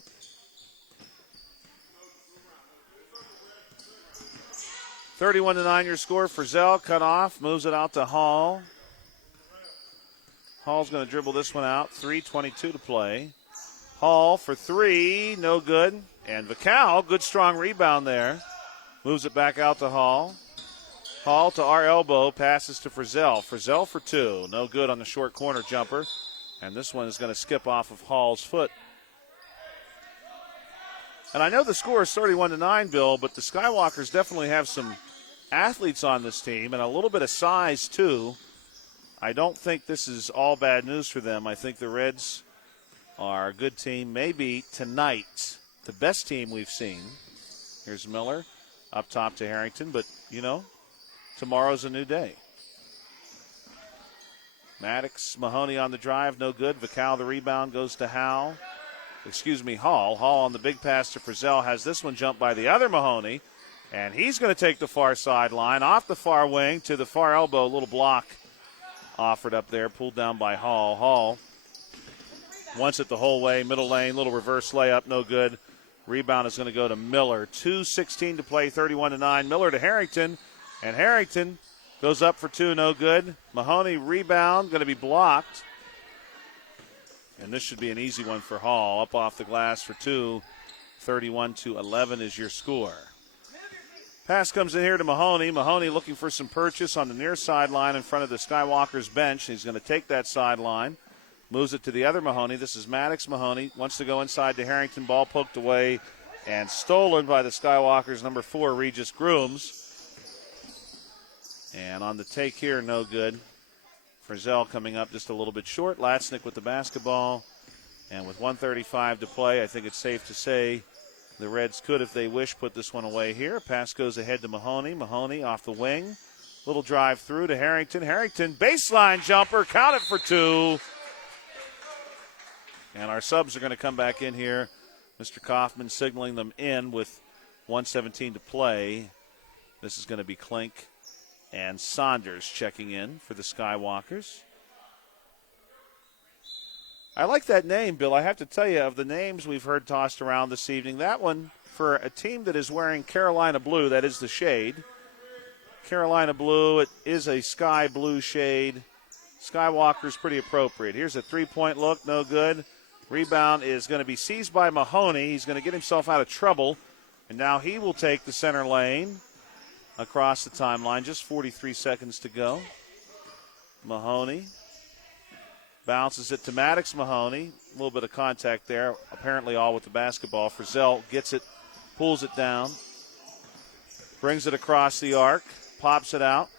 (31-9) your score. Frizzell cut off, moves it out to Hall. Hall's going to dribble this one out. 3:22 to play. Hall for 3, no good. And Vacal, good strong rebound there. Moves it back out to Hall. Hall to our elbow, passes to Frizzell. Frizzell for 2, no good on the short corner jumper. And this one is going to skip off of Hall's foot. And I know the score is 31-9, Bill, but the Skywalkers definitely have some athletes on this team and a little bit of size, too. I don't think this is all bad news for them. I think the Reds are a good team. Maybe tonight, the best team we've seen. Here's Miller up top to Harrington, but, tomorrow's a new day. Maddox, Mahoney on the drive, no good. Vacal, the rebound, goes to Hall. Hall on the big pass to Frizzell has this one jumped by the other Mahoney, and he's going to take the far sideline, off the far wing to the far elbow. A little block offered up there, pulled down by Hall. Hall wants it the whole way, middle lane, little reverse layup, no good. Rebound is going to go to Miller. 2:16 to play, 31-9. Miller to Harrington, and Harrington goes up for two, no good. Mahoney rebound, going to be blocked. And this should be an easy one for Hall. Up off the glass for two. 31-11 is your score. Pass comes in here to Mahoney. Mahoney looking for some purchase on the near sideline in front of the Skywalker's bench. He's going to take that sideline. Moves it to the other Mahoney. This is Maddox. Mahoney wants to go inside to Harrington. Ball poked away and stolen by the Skywalker's number 4, Regis Grooms. And on the take here, no good. Frizzell coming up just a little bit short. Latsnick with the basketball. And with 1:35 to play, I think it's safe to say the Reds could, if they wish, put this one away here. Pass goes ahead to Mahoney. Mahoney off the wing. Little drive through to Harrington. Harrington, baseline jumper, count it for two. And our subs are going to come back in here. Mr. Kaufman signaling them in with 1:17 to play. This is going to be Klink and Saunders checking in for the Skywalkers. I like that name, Bill. I have to tell you, of the names we've heard tossed around this evening, that one for a team that is wearing Carolina blue, that is the shade. Carolina blue, it is a sky blue shade. Skywalker's pretty appropriate. Here's a three-point look, no good. Rebound is going to be seized by Mahoney. He's going to get himself out of trouble, and now he will take the center lane across the timeline. Just 43 seconds to go. Mahoney bounces it to Maddox. Mahoney, a little bit of contact there, apparently all with the basketball. Frizzell gets it, pulls it down, brings it across the arc, pops it out.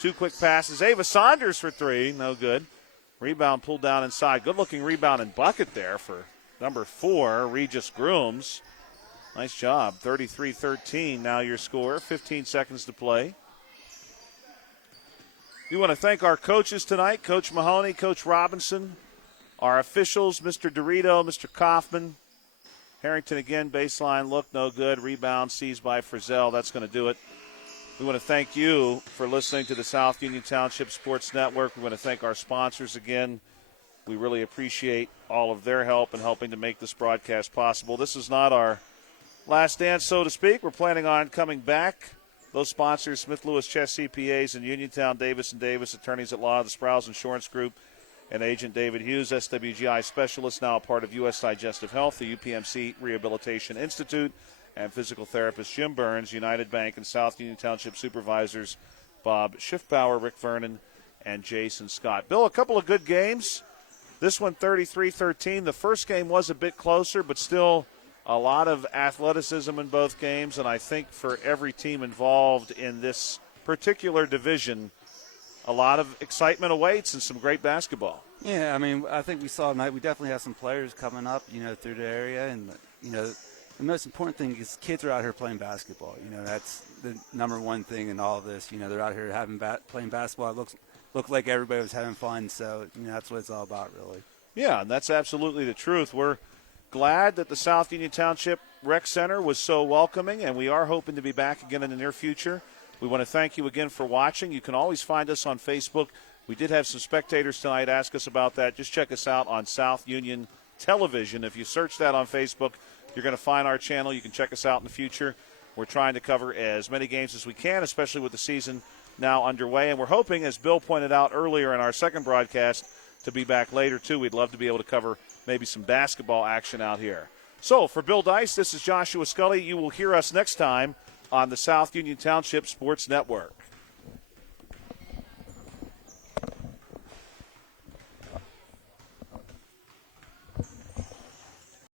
Two quick passes. Ava Saunders for three, no good. Rebound pulled down inside. Good-looking rebound and bucket there for number 4, Regis Grooms. Nice job. 33-13 now your score. 15 seconds to play. We want to thank our coaches tonight, Coach Mahoney, Coach Robinson, our officials, Mr. Dorito, Mr. Kaufman. Harrington again, baseline look, no good. Rebound seized by Frizzell. That's going to do it. We want to thank you for listening to the South Union Township Sports Network. We want to thank our sponsors again. We really appreciate all of their help in helping to make this broadcast possible. This is not our last dance, so to speak. We're planning on coming back. Those sponsors, Smith Lewis Chess CPAs in Uniontown, Davis & Davis, attorneys at law, the Sprouse Insurance Group, and Agent David Hughes, SWGI specialist, now a part of U.S. Digestive Health, the UPMC Rehabilitation Institute, and physical therapist Jim Burns, United Bank and South Union Township supervisors Bob Schiffbauer, Rick Vernon, and Jason Scott. Bill, a couple of good games. This one 33-13. The first game was a bit closer, but still a lot of athleticism in both games, and I think for every team involved in this particular division, a lot of excitement awaits and some great basketball. Yeah, I mean, I think we saw tonight, we definitely have some players coming up, through the area, and, the most important thing is kids are out here playing basketball. That's the number one thing in all of this. They're out here playing basketball. It looked like everybody was having fun, so that's what it's all about, really. Yeah, and that's absolutely the truth. We're glad that the South Union Township Rec Center was so welcoming, and we are hoping to be back again in the near future. We want to thank you again for watching. You can always find us on Facebook. We did have some spectators tonight ask us about that. Just check us out on South Union Television. If you search that on Facebook, you're going to find our channel. You can check us out in the future. We're trying to cover as many games as we can, especially with the season now underway. And we're hoping, as Bill pointed out earlier in our second broadcast, to be back later, too. We'd love to be able to cover maybe some basketball action out here. So, for Bill Dice, this is Joshua Scully. You will hear us next time on the South Union Township Sports Network.